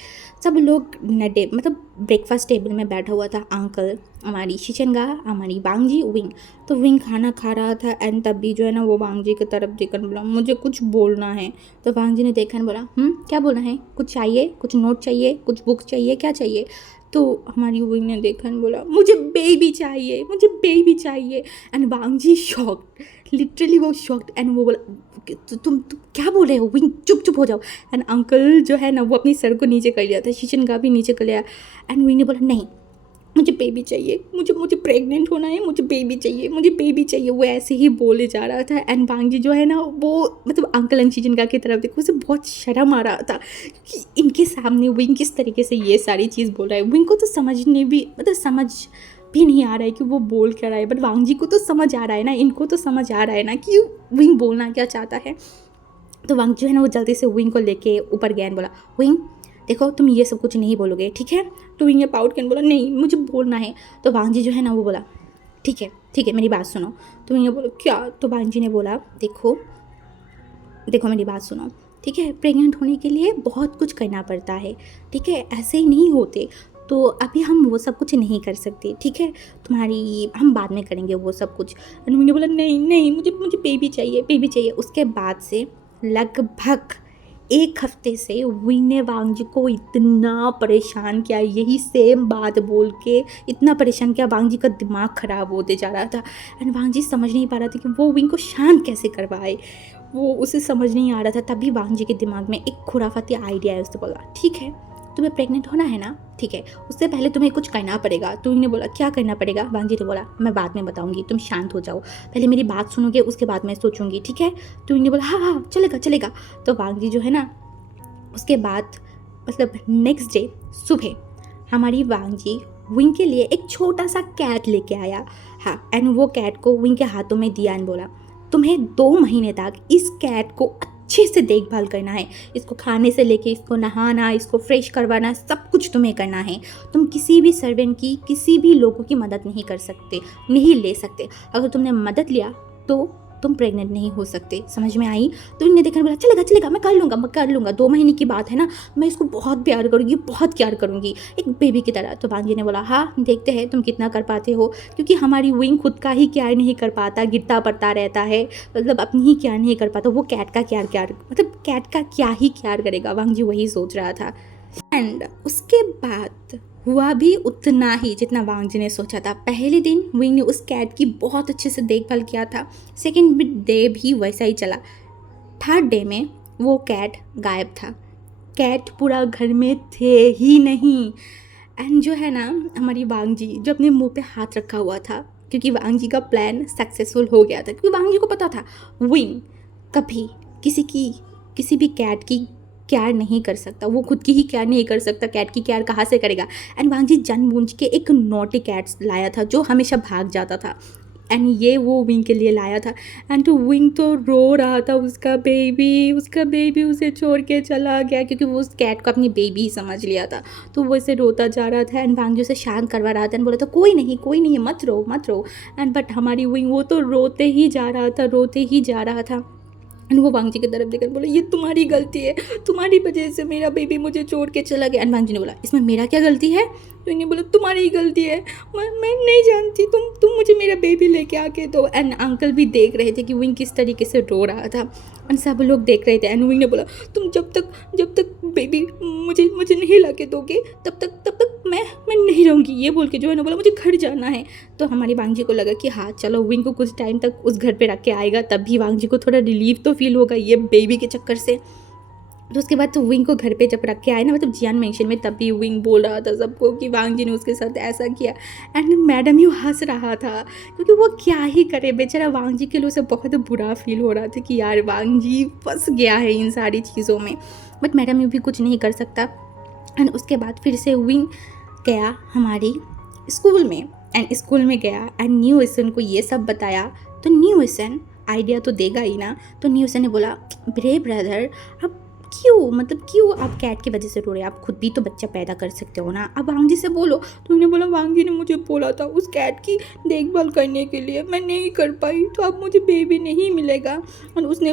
सब लोग मतलब ब्रेकफास्ट टेबल में बैठा हुआ था, अंकल, हमारी शिचनगा, हमारी वांग जी, विंग। तो विंग खाना खा रहा था, एंड तब भी जो है ना वो वांग जी की तरफ देखकर बोला मुझे कुछ बोलना है। तो वांग जी ने देखा बोला क्या बोलना है, कुछ चाहिए, कुछ नोट चाहिए, कुछ बुक चाहिए, क्या चाहिए? तो हमारी विंग ने देखा बोला मुझे बेबी चाहिए, मुझे बेबी चाहिए। And Wang ji shocked, literally वो शॉक्ड। एंड वो बोला तुम क्या बोल रहे हो विंग, चुप हो जाओ। एंड अंकल जो है ना वो अपनी सर को नीचे कर लिया था, शिचनगा भी नीचे कर लिया। एंड विंग ने बोला नहीं मुझे बेबी चाहिए, मुझे प्रेग्नेंट होना है, मुझे बेबी चाहिए। वो ऐसे ही बोले जा रहा था। एंड वांग जी जो है ना वो मतलब अंकल एंड शिचनगा की तरफ देखो, उसे बहुत शर्म आ रहा था कि इनके सामने विंग किस तरीके से ये सारी चीज़ बोल रहा है। विंग को तो समझने भी समझ भी नहीं आ रहा है कि वो बोल क्या रहा है, बट वांग जी को तो समझ आ रहा है ना, इनको तो समझ आ रहा है ना कि विंग बोलना क्या चाहता है। तो वांग जो है ना वो जल्दी से विंग को लेके ऊपर गया, बोला विंग देखो तुम ये सब कुछ नहीं बोलोगे, ठीक है। तो विंग ने पाउट कर बोला नहीं मुझे बोलना है। तो वांग जी जो है ना वो बोला ठीक है मेरी बात सुनो। तो विंग ने बोला क्या? तो वांग जी ने बोला देखो मेरी बात सुनो, ठीक है, प्रेग्नेंट होने के लिए बहुत कुछ करना पड़ता है, ठीक है, ऐसे ही नहीं होते, तो अभी हम वो सब कुछ नहीं कर सकते, ठीक है, हम बाद में करेंगे वो सब कुछ। अनु ने बोला नहीं मुझे बेबी चाहिए। उसके बाद से लगभग 1 हफ्ते से विंग ने वांग जी को इतना परेशान किया, यही सेम बात बोल के इतना परेशान किया, वांग जी का दिमाग ख़राब होते जा रहा था। एंड वांग जी समझ नहीं पा रहा था कि वो विंग को शांत कैसे करवाए। वो उसे समझ नहीं आ रहा था। तभी वांग जी के दिमाग में एक खुराफाती आइडिया है। उसने बोला ठीक है, तुम्हें प्रेग्नेंट होना है ना, ठीक है, उससे पहले तुम्हें कुछ करना पड़ेगा। तो ने बोला क्या करना पड़ेगा? वांग जी ने बोला मैं बाद में बताऊंगी, तुम शांत हो जाओ, पहले मेरी बात सुनोगे उसके बाद मैं सोचूंगी, ठीक है? तो ने बोला हाँ हाँ चलेगा चलेगा। तो वांग जी जो है ना, उसके बाद मतलब नेक्स्ट डे सुबह हमारी वांग जी विंग के लिए एक छोटा सा कैट लेके आया। हाँ, एंड वो कैट को विंग के हाथों में दिया एंड बोला तुम्हें 2 महीने तक इस कैट को अच्छे से देखभाल करना है। इसको खाने से लेके इसको नहाना, इसको फ्रेश करवाना, सब कुछ तुम्हें करना है। तुम किसी भी सर्वेंट की, किसी भी लोगों की मदद नहीं कर सकते, नहीं ले सकते। अगर तुमने मदद लिया तो तुम प्रेग्नेंट नहीं हो सकते। समझ में आई? तो इन्हें देखकर बोला चलेगा चलेगा, मैं कर लूँगा 2 महीने की बात है ना, मैं इसको बहुत प्यार करूँगी, बहुत प्यार करूँगी, एक बेबी की तरह। तो वांग जी ने बोला हाँ देखते हैं तुम कितना कर पाते हो, क्योंकि हमारी विंग खुद का ही केयर नहीं कर पाता, गिरता पड़ता रहता है, मतलब अपनी ही केयर नहीं कर पाता। वो कैट का केयर मतलब कैट का क्या ही केयर करेगा? वांग जी वही सोच रहा था। एंड उसके बाद हुआ भी उतना ही जितना वांग जी ने सोचा था। पहले दिन विंग ने उस कैट की बहुत अच्छे से देखभाल किया था। सेकेंड डे भी वैसा ही चला। थर्ड डे में वो कैट गायब था। कैट पूरा घर में थे ही नहीं। एंड जो है ना, हमारी वांग जी जो अपने मुंह पे हाथ रखा हुआ था, क्योंकि वांग जी का प्लान सक्सेसफुल हो गया था। क्योंकि वांग जी को पता था विंग कभी किसी भी कैट की केयर नहीं कर सकता, वो खुद की ही केयर नहीं कर सकता, कैट की केयर कहाँ से करेगा? एंड वांग जी जानबूझ के एक नॉटी कैट लाया था जो हमेशा भाग जाता था, एंड ये वो विंग के लिए लाया था। एंड तो विंग तो रो रहा था, उसका बेबी उसे छोड़ के चला गया, क्योंकि वो उस कैट को अपनी बेबी ही समझ लिया था। तो वो इसे रोता जा रहा था एंड वांग जी उसे शांत करवा रहा था एंड बोला था कोई नहीं मत रो। एंड बट हमारी विंग वो तो रोते ही जा रहा था। एंड वो वांग जी की तरफ देखकर बोला ये तुम्हारी गलती है, तुम्हारी वजह से मेरा बेबी मुझे छोड़ के चला गया। एंड वांग जी ने बोला इसमें मेरा क्या गलती है? तो इन्हें बोला तुम्हारी ही गलती है, मैं नहीं जानती, तुम मुझे मेरा बेबी लेके आके दो। एंड अंकल भी देख रहे थे कि विंग किस तरीके से रो रहा था, एंड सब लोग देख रहे थे। एंड विंग ने बोला तुम जब तक बेबी मुझे नहीं ला के दोगे तब तक मैं नहीं रहूँगी। ये बोल के जो है ना बोला मुझे घर जाना है। तो हमारी वांग जी को लगा कि हाँ चलो विंग को कुछ टाइम तक उस घर पे रख के आएगा, तब भी वांग जी को थोड़ा रिलीफ तो फील होगा ये बेबी के चक्कर से। तो उसके बाद तो विंग को घर पे जब रख के आए ना, मतलब जियान मेंशन में, तब भी विंग बोल रहा था सबको कि वांग जी ने उसके साथ ऐसा किया। एंड मैडम यू हंस रहा था, क्योंकि वो क्या ही करे, बेचारा वांग जी के लिए उसे बहुत बुरा फील हो रहा था कि यार वांग जी फंस गया है इन सारी चीज़ों में। बट मैडम यू भी कुछ नहीं कर सकता। एंड उसके बाद फिर से विंग गया हमारी स्कूल में, एंड स्कूल में गया एंड न्यू ईसन को ये सब बताया। तो न्यू ईसन आइडिया तो देगा ही ना। तो न्यू ईसन ने बोला ब्रेव ब्रदर अब क्यों आप कैट की वजह से रो रहे हैं? आप खुद भी तो बच्चा पैदा कर सकते हो ना, अब वांग जी से बोलो। तो उन्होंने बोला वांग जी ने मुझे बोला था उस कैट की देखभाल करने के लिए, मैं नहीं कर पाई, तो अब मुझे बेबी नहीं मिलेगा। और उसने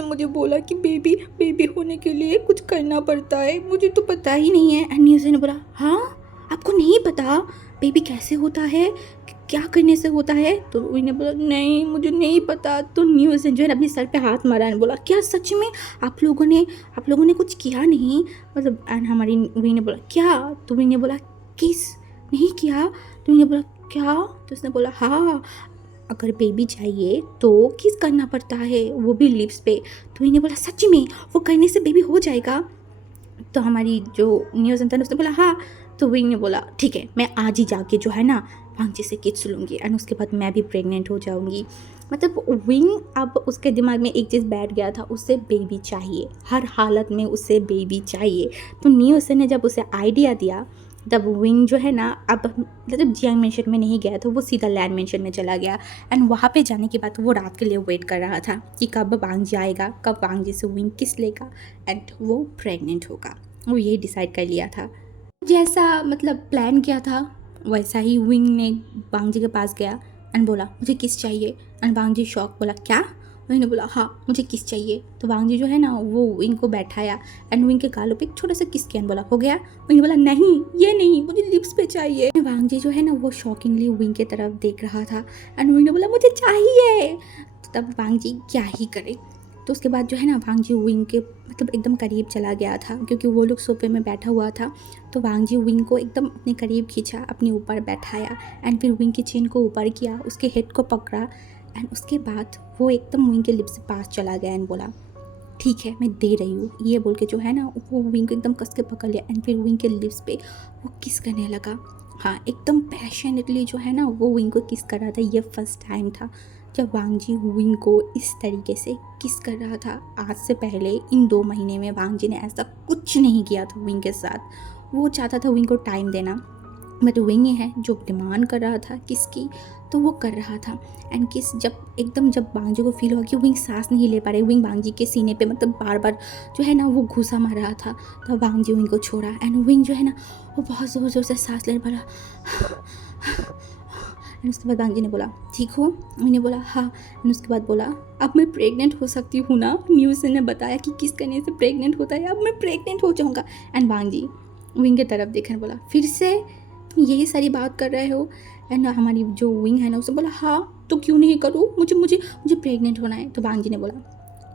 मुझे बोला कि बेबी होने के लिए कुछ करना पड़ता है, मुझे तो पता ही नहीं है। एंड न्यूज़ ने बोला हाँ आपको नहीं पता बेबी कैसे होता है, क्या करने से होता है? तो उन्होंने बोला नहीं मुझे नहीं पता। तो न्यूज़ जो है अपने सर पे हाथ मारा और बोला क्या सच में आप लोगों ने कुछ किया नहीं? मतलब एंड हमारी वी ने बोला क्या? तो वी ने बोला किस नहीं किया? तो उन्होंने बोला क्या? तो उसने बोला हाँ अगर बेबी चाहिए तो किस करना पड़ता है, वो भी लिप्स पे। तो इन्हें बोला सच में वो करने से बेबी हो जाएगा? तो हमारी जो न्यूज़ था उसने बोला हाँ। तो विंग ने बोला ठीक है मैं आज ही जाके जो है ना वांग जी से किड्स लूँगी एंड उसके बाद मैं भी प्रेग्नेंट हो जाऊँगी। मतलब विंग अब उसके दिमाग में एक चीज़ बैठ गया था, उसे बेबी चाहिए, हर हालत में उसे बेबी चाहिए। तो न्यूज़ ने जब उसे आइडिया दिया तब विंग जो है ना अब मतलब जियांग मेंशन में नहीं गया था, वो सीधा लैंड मेंशन में चला गया। एंड वहाँ पे जाने के बाद वो रात के लिए वेट कर रहा था कि कब वांग जी आएगा, कब वांग जी से विंग किस लेगा एंड वो प्रेग्नेंट होगा। वो यही डिसाइड कर लिया था, जैसा मतलब प्लान किया था वैसा ही विंग ने वांग जी के पास गया एंड बोला मुझे किस चाहिए। एंड वांग जी शॉक, बोला क्या? विंग ने बोला हाँ मुझे किस चाहिए। तो वांग जी जो है ना वो विंग को बैठाया एंड विंग के गालों पे एक छोटा सा किस किया, बोला हो गया? विंग ने बोला नहीं ये नहीं, मुझे लिप्स पे चाहिए। वांग जी जो है ना वो शॉकिंगली विंग की तरफ देख रहा था एंड विंग ने बोला मुझे चाहिए। तो तब वांग जी क्या ही करे। तो उसके बाद जो है ना वांग जी विंग के मतलब एकदम करीब चला गया था, क्योंकि वो लोग सोफे में बैठा हुआ था। तो वांग जी विंग को एकदम अपने करीब खींचा, अपने ऊपर बैठाया एंड फिर विंग की चेन को ऊपर किया, उसके हेड को पकड़ा एंड उसके बाद वो एकदम विंग के लिप्स से पास चला गया एंड बोला ठीक है मैं दे रही हूँ, ये बोल के जो है ना वो विंग को एकदम कस के पकड़ लिया एंड फिर विंग के लिप्स पे वो किस करने लगा। हाँ एकदम पैशनेटली जो है ना वो विंग को किस कर रहा था। ये फर्स्ट टाइम था जब वांग जी विंग को इस तरीके से किस कर रहा था। आज से पहले इन 2 महीने में वांग जी ने ऐसा कुछ नहीं किया था विंग के साथ। वो चाहता था विंग को टाइम देना, बट विंग ही है जो डिमांड कर रहा था किसकी, तो वो कर रहा था। एंड किस जब वांग जी को फील हुआ कि विंग सांस नहीं ले पा रहे, विंग वांग जी के सीने पे मतलब बार बार जो है ना वो घुसा मार रहा था, तो वांग जी विंग को छोड़ा एंड विंग जो है ना वो बहुत ज़ोर ज़ोर से सांस ले पड़ा। एंड उसके बाद वांग जी ने बोला ठीक हो, विंग ने बोला हाँ। एंड उसके बाद बोला अब मैं प्रेग्नेंट हो सकती हूँ ना, न्यूज़ ने बताया कि किस करने से प्रेग्नेंट होता है, अब मैं प्रेग्नेंट हो जाऊँगा। एंड वांग जी विंग की तरफ देखने बोला फिर से तुम यही सारी बात कर रहे हो। एंड हमारी जो विंग है ना उसने बोला हाँ तो क्यों नहीं करूँ, मुझे मुझे मुझे प्रेग्नेंट होना है। तो वांग जी ने बोला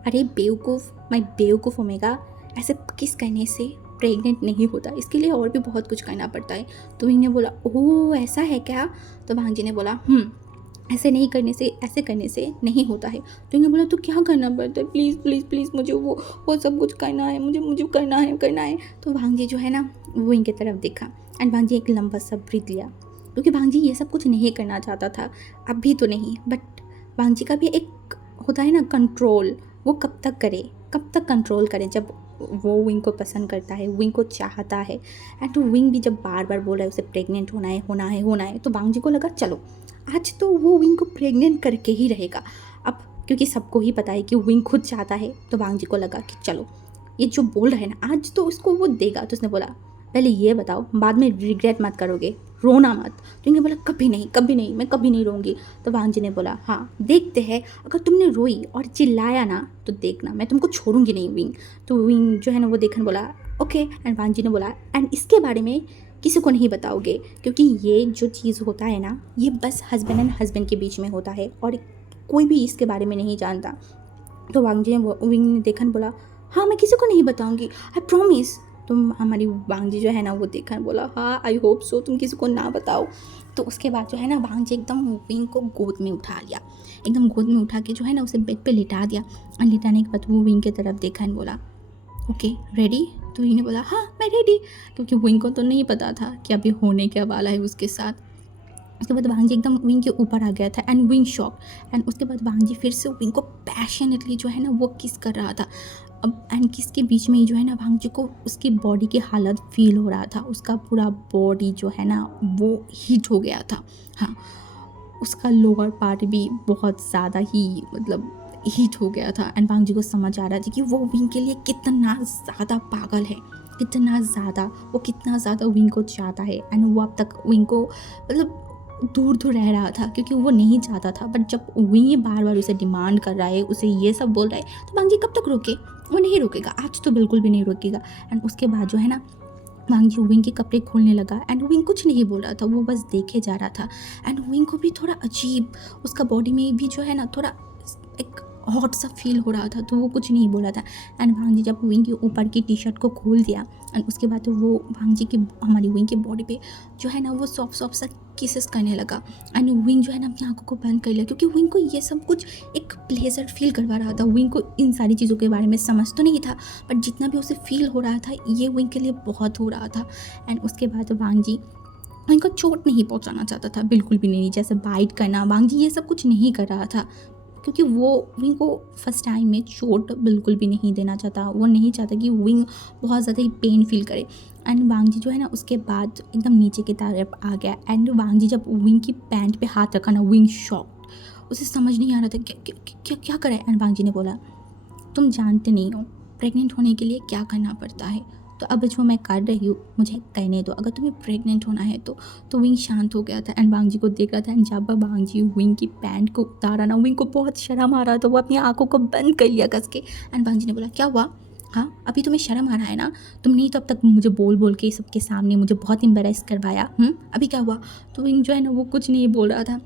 अरे बेवकूफ़, मैं बेवकूफ़ ओमेगा, ऐसे किस कहने से प्रेग्नेंट नहीं होता, इसके लिए और भी बहुत कुछ करना पड़ता है। तो विंग ने बोला ओह ऐसा है क्या। तो वांग जी ने बोला ऐसे करने से नहीं होता है। तो इन्हें बोला तो क्या करना पड़ता है, प्लीज़ प्लीज़ प्लीज़ मुझे वो सब कुछ करना है, मुझे करना है। तो वांग जी जो है ना वो इनकी तरफ देखा एंड वांग जी एक लंबा सा ब्रीथ लिया, क्योंकि वांग जी ये सब कुछ नहीं करना चाहता था, अब भी तो नहीं, बट वांग जी का भी एक होता है ना कंट्रोल, वो कब तक कंट्रोल करे जब वो विंग को पसंद करता है, विंग को चाहता है। एंड तो विंग भी जब बार बार बोला है उसे प्रेग्नेंट होना है, तो वांग जी को लगा चलो आज तो वो विंग को प्रेग्नेंट करके ही रहेगा। अब क्योंकि सबको ही पता है कि विंग खुद चाहता है, तो वांग जी को लगा कि चलो ये जो बोल रहा है ना आज तो उसको वो देगा। तो उसने बोला पहले ये बताओ, बाद में रिग्रेट मत करोगे, रोना मत। तो इन्हें बोला कभी नहीं, मैं कभी नहीं रोऊंगी। तो वांग जी ने बोला हाँ देखते हैं, अगर तुमने रोई और चिल्लाया ना तो देखना मैं तुमको छोड़ूंगी नहीं विंग। तो विंग जो है ना वो देखने बोला ओके। एंड वांग जी ने बोला एंड इसके बारे में किसी को नहीं बताओगे, क्योंकि ये जो चीज़ होता है ना ये बस हस्बैंड एंड हस्बैंड के बीच में होता है और कोई भी इसके बारे में नहीं जानता। तो वांग जी ने विंग ने देखन बोला हाँ मैं किसी को नहीं बताऊंगी, आई प्रॉमिस। तो हमारी वांग जी जो है ना वो देखन बोला हाँ आई होप सो, तुम किसी को ना बताओ। तो उसके बाद जो है ना वांग जी एकदम विंग को गोद में उठा लिया, एकदम गोद में उठा के जो है ना उसे बेड पे लिटा दिया। और लिटाने के बाद वो विंग की तरफ देखा एंड बोला ओके रेडी। तो विंग ने बोला हाँ मैं रेडी, क्योंकि विंग को तो नहीं पता था कि अभी होने क्या वाला है उसके साथ। उसके बाद वांग जी एकदम विंग के ऊपर आ गया था एंड विंग शॉक। एंड उसके बाद वांग जी फिर से विंग को पैशनेटली जो है ना वो किस कर रहा था। अब एंड किस के बीच में ही जो है ना वांग जी को उसकी बॉडी की हालत फील हो रहा था, उसका पूरा बॉडी जो है ना वो हीट हो गया था। हाँ उसका लोअर पार्ट भी बहुत ज़्यादा ही मतलब हीट हो गया था। एंड वांग जी को समझ आ रहा था कि वो विंग के लिए कितना ज़्यादा पागल है, कितना ज़्यादा विंग को चाहता है। एंड वो अब तक विंग को मतलब दूर रह रहा था क्योंकि वो नहीं चाहता था, बट जब विंग ये बार बार उसे डिमांड कर रहा है, उसे ये सब बोल रहा है, तो वांग जी कब तक रोके, वो नहीं रोकेगा, आज तो बिल्कुल भी नहीं रोकेगा। एंड उसके बाद जो है ना वांग जी विंग के कपड़े खोलने लगा एंड विंग कुछ नहीं बोल रहा था, वो बस देखे जा रहा था। एंड विंग को भी थोड़ा अजीब, उसका बॉडी में भी जो है ना थोड़ा एक हॉट सा फील हो रहा था, तो वो कुछ नहीं बोला था। एंड वांग जी जब विंग के ऊपर की टी शर्ट को खोल दिया एंड उसके बाद तो वो वांग जी की हमारी विंग की बॉडी पे जो है ना वो सॉफ्ट सा किसेस करने लगा। एंड विंग जो है ना अपनी आंखों को बंद कर लिया, क्योंकि विंग को ये सब कुछ एक प्लेजर फील करवा रहा था। विंग को इन सारी चीज़ों के बारे में समझ तो नहीं था, बट जितना भी उसे फील हो रहा था ये विंग के लिए बहुत हो रहा था। एंड उसके बाद वांग जी विंग को चोट नहीं पहुंचाना चाहता था, बिल्कुल भी नहीं, जैसे बाइट करना वांग जी ये सब कुछ नहीं कर रहा था, क्योंकि वो विंग को फर्स्ट टाइम में चोट बिल्कुल भी नहीं देना चाहता। वो नहीं चाहता कि विंग बहुत ज़्यादा ही पेन फील करे। एंड वांग जी जो है ना उसके बाद एकदम नीचे की तरफ आ गया। एंड वांग जी जब विंग की पैंट पे हाथ रखा ना, विंग शॉक, उसे समझ नहीं आ रहा था क्या करे। एंड वांग जी ने बोला तुम जानते नहीं हो प्रेग्नेंट होने के लिए क्या करना पड़ता है, तो अब जो मैं कर रही हूँ मुझे कहने दो, अगर तुम्हें प्रेग्नेंट होना है तो विंग शांत हो गया था एंड वांग जी को देख रहा था। एंड जब वांग जी विंग की पैंट को उतारा ना, विंग को बहुत शर्म आ रहा था, वो अपनी आंखों को बंद कर लिया कस के। एंड वांग जी ने बोला क्या हुआ, हाँ अभी तुम्हें शर्म आ रहा है ना, तुमने तो अब तक मुझे बोल के सबके सामने मुझे बहुत एम्बेरस करवाया, अभी क्या हुआ। तो विंग जो है ना वो कुछ नहीं बोल रहा था।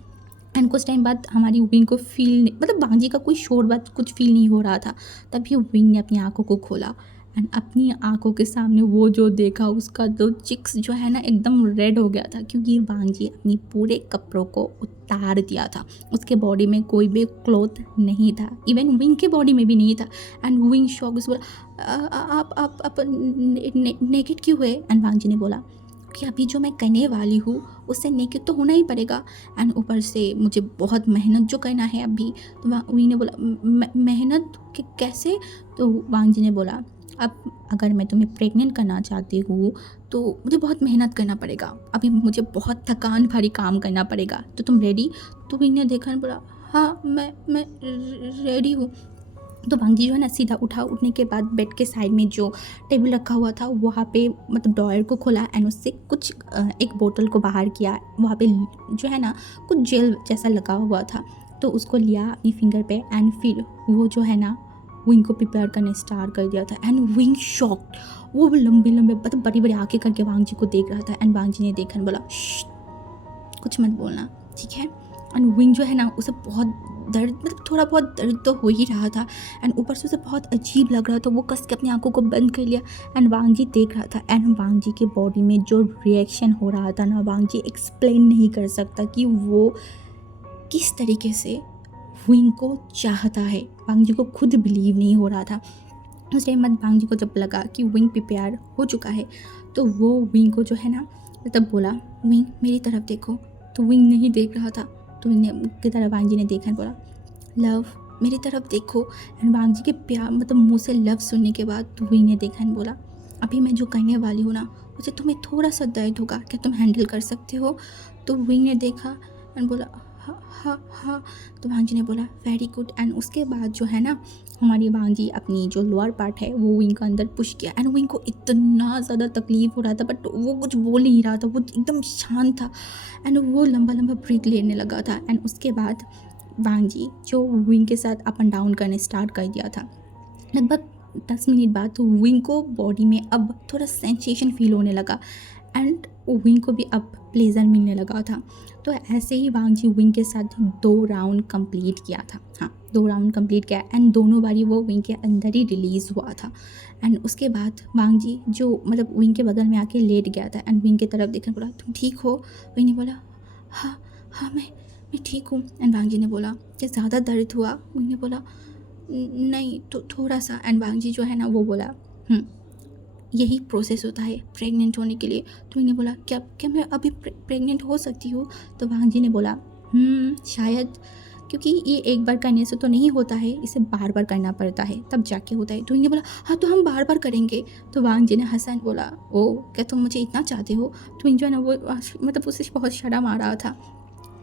एंड कुछ टाइम बाद हमारी विंग को फील मतलब वांग जी का कोई शोर बात कुछ फील नहीं हो रहा था, तभी विंग ने अपनी आंखों को खोला एंड अपनी आंखों के सामने वो जो देखा, उसका दो चिक्स जो है ना एकदम रेड हो गया था, क्योंकि वांग जी अपनी पूरे कपड़ों को उतार दिया था। उसके बॉडी में कोई भी क्लॉथ नहीं था, इवन विंग के बॉडी में भी नहीं था। एंड विंग शॉक से बोला आप नेकेड क्यों हुए? एंड वांग ने बोला कि अभी जो मैं करने वाली हूँ उससे नेकेड तो होना ही पड़ेगा, एंड ऊपर से मुझे बहुत मेहनत जो करना है अभी। तो विंग ने बोला मेहनत कैसे? तो वांग जी ने बोला अब अगर मैं तुम्हें प्रेग्नेंट करना चाहती हूँ तो मुझे बहुत मेहनत करना पड़ेगा, अभी मुझे बहुत थकान भरी काम करना पड़ेगा, तो तुम रेडी? तो विंग ने देखा और बोला हाँ मैं रेडी हूँ। तो वांग जी जो है ना सीधा उठा, उठने के बाद बेड के साइड में जो टेबल रखा हुआ था वहाँ पे मतलब ड्रॉयर को खोला एंड उससे कुछ एक बोतल को बाहर किया। वहाँ पे जो है ना कुछ जेल जैसा लगा हुआ था, तो उसको लिया अपनी फिंगर पे एंड फिर वो जो है ना विंग को प्रिपेयर करने स्टार्ट कर दिया था। एंड विंग शॉक्ड, वो लंबे लंबे मतलब बड़ी बड़ी आंखें करके वांग जी को देख रहा था। एंड वांग जी ने देखा बोला कुछ मत बोलना, ठीक है? एंड विंग जो है ना उसे बहुत दर्द मतलब थोड़ा बहुत दर्द तो हो ही रहा था एंड ऊपर से उसे बहुत अजीब लग रहा था। वो कस के अपनी आंखों को बंद कर लिया एंड वांग जी देख रहा था। एंड वांग जी के बॉडी में जो रिएक्शन हो रहा था ना, वांग जी एक्सप्लेन नहीं कर सकता कि वो किस तरीके से विंग को चाहता है। वांग जी को खुद बिलीव नहीं हो रहा था। उस टाइम बाद वांग जी को जब लगा कि विंग प्रिपेयर हो चुका है तो वो विंग को जो है ना तब बोला विंग मेरी तरफ देखो। तो विंग नहीं देख रहा था, तो विंग ने की तरफ वांग जी ने देखा बोला लव मेरी तरफ देखो। एंड वांग जी के प्यार मतलब मुंह से लव सुनने के बाद तो विंग ने देखा एंड बोला अभी मैं जो करने वाली हूँ ना उसे तुम्हें थोड़ा सा दर्द होगा, क्या तुम हैंडल कर सकते हो? तो विंग ने देखा एंड बोला हाँ। तो वांग जी ने बोला वेरी गुड। एंड उसके बाद जो है ना हमारी वांग जी अपनी जो लोअर पार्ट है वो विंग के अंदर पुश किया एंड विंग को इतना ज़्यादा तकलीफ हो रहा था बट वो कुछ बोल नहीं रहा था, वो एकदम शांत था एंड वो लंबा लंबा ब्रीथ लेने लगा था। एंड उसके बाद वांग जी जो विंग के साथ अप एंड डाउन करने स्टार्ट कर दिया था। लगभग 10 मिनट बाद तो विंग को बॉडी में अब थोड़ा सेंसेशन फील होने लगा एंड विंग को भी अब प्लेजर मिलने लगा था। तो ऐसे ही वांग जी विंग के साथ 2 राउंड कंप्लीट किया था। हाँ 2 राउंड कंप्लीट किया एंड दोनों बारी वो विंग के अंदर ही रिलीज़ हुआ था। एंड उसके बाद वांग जी जो मतलब विंग के बगल में आके लेट गया था एंड विंग की तरफ देखकर बोला तुम ठीक हो? विंग ने बोला हाँ मैं ठीक हूँ। एंड वांग जी ने बोला क्या ज़्यादा दर्द हुआ? विंग ने बोला नहीं तो थोड़ा सा। एंड वांग जी जो है ना वो बोला यही प्रोसेस होता है प्रेग्नेंट होने के लिए। तो मैंने बोला क्या मैं अभी प्रेग्नेंट हो सकती हूँ? तो वांग जी ने बोला शायद, क्योंकि ये एक बार करने से तो नहीं होता है, इसे बार बार करना पड़ता है तब जाके होता है। तो मैंने बोला हाँ तो हम बार बार करेंगे। तो वांग जी ने हंसा बोला ओ क्या तुम मुझे इतना चाहते हो? तो जो है ना वो मतलब उसे बहुत शर्म आ रहा था।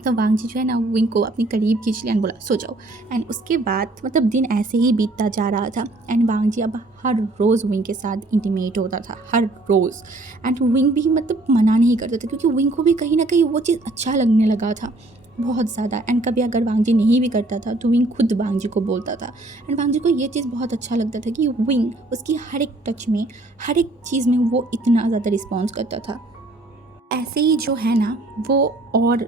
तो वांग जी जो है ना विंग को अपने करीब खींच लिया एंड बोला सो जाओ। एंड उसके बाद मतलब दिन ऐसे ही बीतता जा रहा था एंड वांग जी अब हर रोज़ विंग के साथ इंटीमेट होता था, हर रोज़। एंड विंग भी मतलब मना नहीं करता था क्योंकि विंग को भी कहीं ना कहीं वो चीज़ अच्छा लगने लगा था बहुत ज़्यादा। एंड कभी अगर वांग जी नहीं भी करता था तो विंग खुद वांग जी को बोलता था एंड वांग जी को ये चीज़ बहुत अच्छा लगता था कि विंग उसकी हर एक टच में, हर एक चीज़ में वो इतना ज़्यादा रिस्पॉन्स करता था। ऐसे ही जो है ना वो और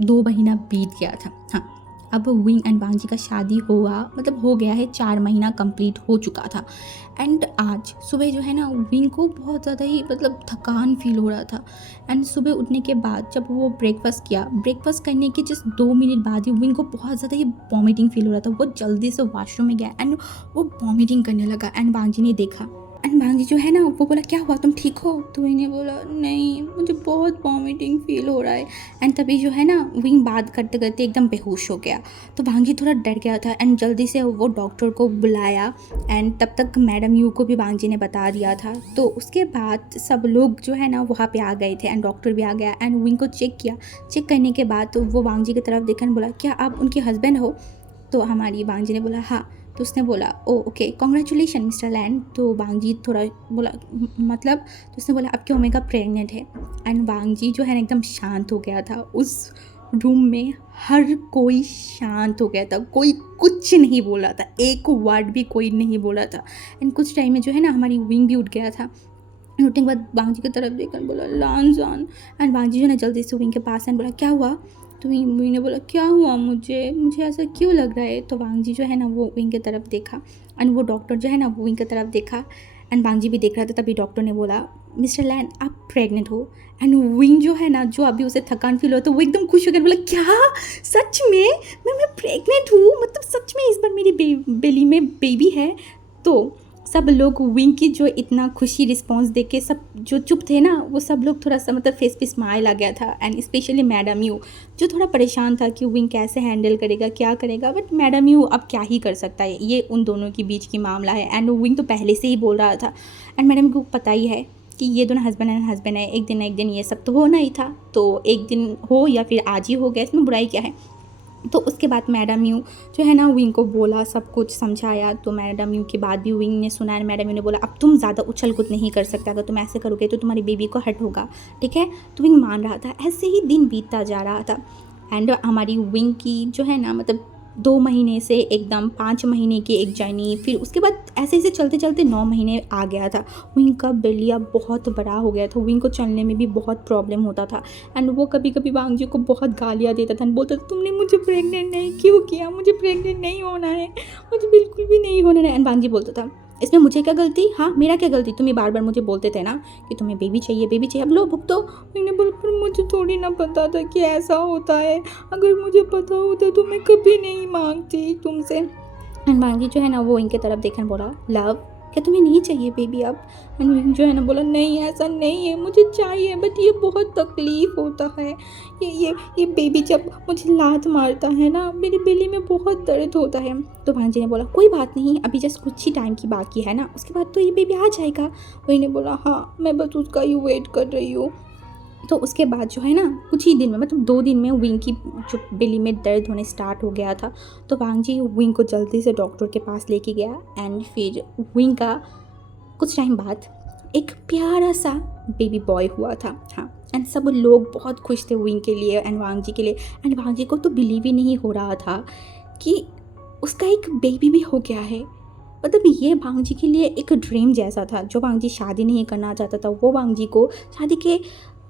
2 महीना बीत गया था। हाँ अब विंग एंड वांग जी का शादी हुआ मतलब हो गया है, 4 महीना कंप्लीट हो चुका था। एंड आज सुबह जो है ना विंग को बहुत ज़्यादा ही मतलब थकान फील हो रहा था। एंड सुबह उठने के बाद जब वो ब्रेकफास्ट किया, ब्रेकफास्ट करने के जस्ट 2 मिनट बाद ही विंग को बहुत ज़्यादा ही वॉमिटिंग फील हो रहा था। वो जल्दी से वॉशरूम में गया एंड वो वॉमिटिंग करने लगा एंड वांग जी ने देखा एंड वांग जी जो है ना वो बोला क्या हुआ तुम ठीक हो? तो विंग ने बोला नहीं मुझे बहुत वॉमिटिंग फील हो रहा है। एंड तभी जो है ना विंग बात करते करते एकदम बेहोश हो गया। तो वांग जी थोड़ा डर गया था एंड जल्दी से वो डॉक्टर को बुलाया एंड तब तक मैडम यू को भी वांग जी ने बता दिया था। तो उसके बाद सब लोग जो है ना वहाँ पे आ गए थे एंड डॉक्टर भी आ गया एंड विंग को चेक किया। चेक करने के बाद तो वो वांग जी की तरफ देखा बोला क्या आप उनके हस्बैंड हो? तो हमारी वांग जी ने बोला हाँ। तो उसने बोला ओ ओके कॉन्ग्रेचुलेशन मिस्टर लैंड। तो वांग जी थोड़ा बोला मतलब, तो उसने बोला आपकी ओमेगा प्रेग्नेंट है। एंड वांग जी जो है ना एकदम शांत हो गया था। उस रूम में हर कोई शांत हो गया था, कोई कुछ नहीं बोला था, एक वर्ड भी कोई नहीं बोला था। एंड कुछ टाइम में जो है ना हमारी विंग भी उठ गया था। उठने के बाद वांग जी की तरफ देखकर बोला लांजान। एंड वांग जी जो है ना जल्दी से विंग के पास एंड बोला क्या हुआ? तो विंग ने बोला क्या हुआ मुझे ऐसा क्यों लग रहा है? तो वांग जी जो है ना वो विंग की तरफ देखा एंड वो डॉक्टर जो है ना वो विंग की तरफ देखा एंड वांग जी भी देख रहा था। तभी डॉक्टर ने बोला मिस्टर लैन आप प्रेग्नेंट हो। एंड विंग जो है ना, जो अभी उसे थकान फील हो तो वो एकदम खुश होकर बोला क्या सच में मैं प्रेग्नेंट हूँ, मतलब सच में इस बार मेरी बेली में बेबी है। तो सब लोग विंग की जो इतना खुशी रिस्पॉन्स देख के सब जो चुप थे ना, वो सब लोग थोड़ा सा मतलब फेस पे स्माइल आ गया था। एंड स्पेशली मैडम यू जो थोड़ा परेशान था कि विंग कैसे हैंडल करेगा, क्या करेगा। बट मैडम यू अब क्या ही कर सकता है, ये उन दोनों के बीच की मामला है। एंड विंग तो पहले से ही बोल रहा था, एंड मैडम को पता ही है कि ये दोनों हस्बैंड एंड हस्बैंड है, एक दिन ना एक दिन ये सब तो होना ही था। तो एक दिन हो या फिर आज ही हो गया, इसमें बुराई क्या है। तो उसके बाद मैडम यू जो है ना विंग को बोला, सब कुछ समझाया। तो मैडम यू की बात भी विंग ने सुना है। मैडम यू ने बोला अब तुम ज़्यादा उछल कूद नहीं कर सकते, अगर तुम ऐसे करोगे तो तुम्हारी बेबी को हर्ट होगा, ठीक है। तो विंग मान रहा था। ऐसे ही दिन बीतता जा रहा था। एंड हमारी विंग की जो है ना मतलब 2 महीने से एकदम 5 महीने की एक जर्नी, फिर उसके बाद ऐसे ऐसे चलते चलते 9 महीने आ गया था। विंग का बेलिया बहुत बड़ा हो गया था, विंग को चलने में भी बहुत प्रॉब्लम होता था। एंड वो कभी कभी वांग जी को बहुत गालियाँ देता था, बोलता था तुमने मुझे प्रेग्नेंट नहीं क्यों किया, मुझे प्रेग्नेंट नहीं होना है, मुझे बिल्कुल भी नहीं होना है। एंड वांग जी बोलता था इसमें मुझे क्या गलती, हाँ मेरा क्या गलती, तुम ये बार बार मुझे बोलते थे ना कि तुम्हें बेबी चाहिए बेबी चाहिए, अब लो भुगतो। मैंने बोला पर मुझे थोड़ी ना पता था कि ऐसा होता है, अगर मुझे पता होता तो मैं कभी नहीं मांगती तुमसे। एंड मांगी जो है ना वो इनके तरफ देखने बोला लव क्या तुम्हें नहीं चाहिए बेबी अब। एंड विंग जो है ना बोला नहीं ऐसा नहीं है, मुझे चाहिए, बट ये बहुत तकलीफ़ होता है, ये बेबी जब मुझे लात मारता है ना मेरी बेली में बहुत दर्द होता है। तो भांजी ने बोला कोई बात नहीं, अभी जस्ट कुछ ही टाइम की बाकी है ना, उसके बाद तो ये बेबी आ जाएगा। वही ने बोला हाँ मैं बस उसका ही वेट कर रही हूँ। तो उसके बाद जो है ना कुछ ही दिन में मतलब 2 दिन में विंग की जो बेली में दर्द होने स्टार्ट हो गया था। तो वांग जी विंग को जल्दी से डॉक्टर के पास लेके गया। एंड फिर विंग का कुछ टाइम बाद एक प्यारा सा बेबी बॉय हुआ था। हाँ, एंड सब लोग बहुत खुश थे विंग के लिए एंड वांग जी के लिए। एंड वांग जी को तो बिलीव ही नहीं हो रहा था कि उसका एक बेबी भी हो गया है। मतलब ये वांग जी के लिए एक ड्रीम जैसा था। जो वांग जी शादी नहीं करना चाहता था वो वांग जी को शादी के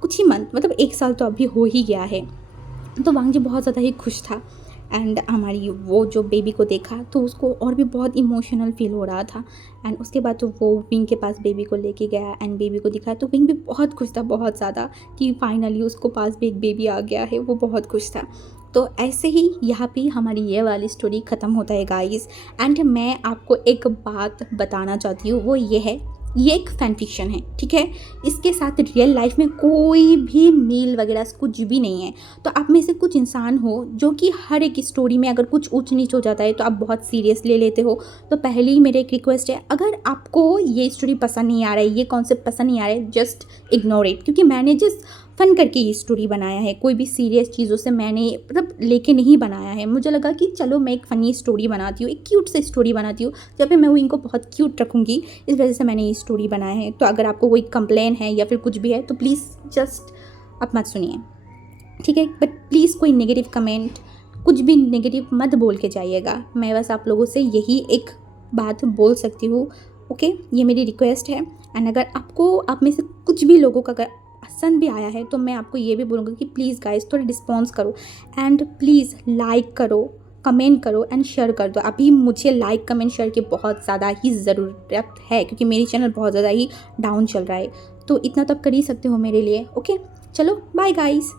कुछ ही मंथ मतलब 1 साल तो अभी हो ही गया है। तो वांग जी बहुत ज़्यादा ही खुश था। एंड हमारी वो जो बेबी को देखा तो उसको और भी बहुत इमोशनल फील हो रहा था। एंड उसके बाद तो वो विंग के पास बेबी को लेके गया एंड बेबी को दिखाया। तो विंग भी बहुत खुश था, बहुत ज़्यादा, कि फाइनली उसको पास भी एक बेबी आ गया है, वो बहुत खुश था। तो ऐसे ही यहाँ पे हमारी ये वाली स्टोरी ख़त्म होता है गाइस। एंड मैं आपको एक बात बताना चाहती हूँ, वो ये है ये एक फैन फिक्शन है, ठीक है। इसके साथ रियल लाइफ में कोई भी मील वगैरह कुछ भी नहीं है। तो आप में से कुछ इंसान हो जो कि हर एक स्टोरी में अगर कुछ ऊंच नीच हो जाता है तो आप बहुत सीरियस ले लेते हो। तो पहले ही मेरा एक रिक्वेस्ट है, अगर आपको ये स्टोरी पसंद नहीं आ रहा है, ये कॉन्सेप्ट पसंद नहीं आ रहा है, जस्ट इग्नोर इट, क्योंकि मैंने जिस फ़न करके ये स्टोरी बनाया है, कोई भी सीरियस चीज़ों से मैंने मतलब लेके नहीं बनाया है। मुझे लगा कि चलो मैं एक फ़नी स्टोरी बनाती हूँ, एक क्यूट सी स्टोरी बनाती हूँ, जब भी मैं वो इनको बहुत क्यूट रखूँगी, इस वजह से मैंने ये स्टोरी बनाया है। तो अगर आपको कोई कंप्लेन है या फिर कुछ भी है तो प्लीज़ जस्ट आप मत सुनिए, ठीक है। बट प्लीज़ कोई नेगेटिव कमेंट, कुछ भी नेगेटिव मत बोल के जाइएगा। मैं बस आप लोगों से यही एक बात बोल सकती हूँ, ओके, ये मेरी रिक्वेस्ट है। एंड अगर आपको आप में से कुछ भी लोगों का अगर पसंद भी आया है तो मैं आपको ये भी बोलूँगी कि प्लीज़ गाइस थोड़ा रिस्पॉन्स करो एंड प्लीज़ लाइक करो, कमेंट करो एंड शेयर कर दो। अभी मुझे लाइक कमेंट शेयर की बहुत ज़्यादा ही ज़रूरत है, क्योंकि मेरी चैनल बहुत ज़्यादा ही डाउन चल रहा है। तो इतना तो आप कर ही सकते हो मेरे लिए, ओके। चलो बाय गाइस।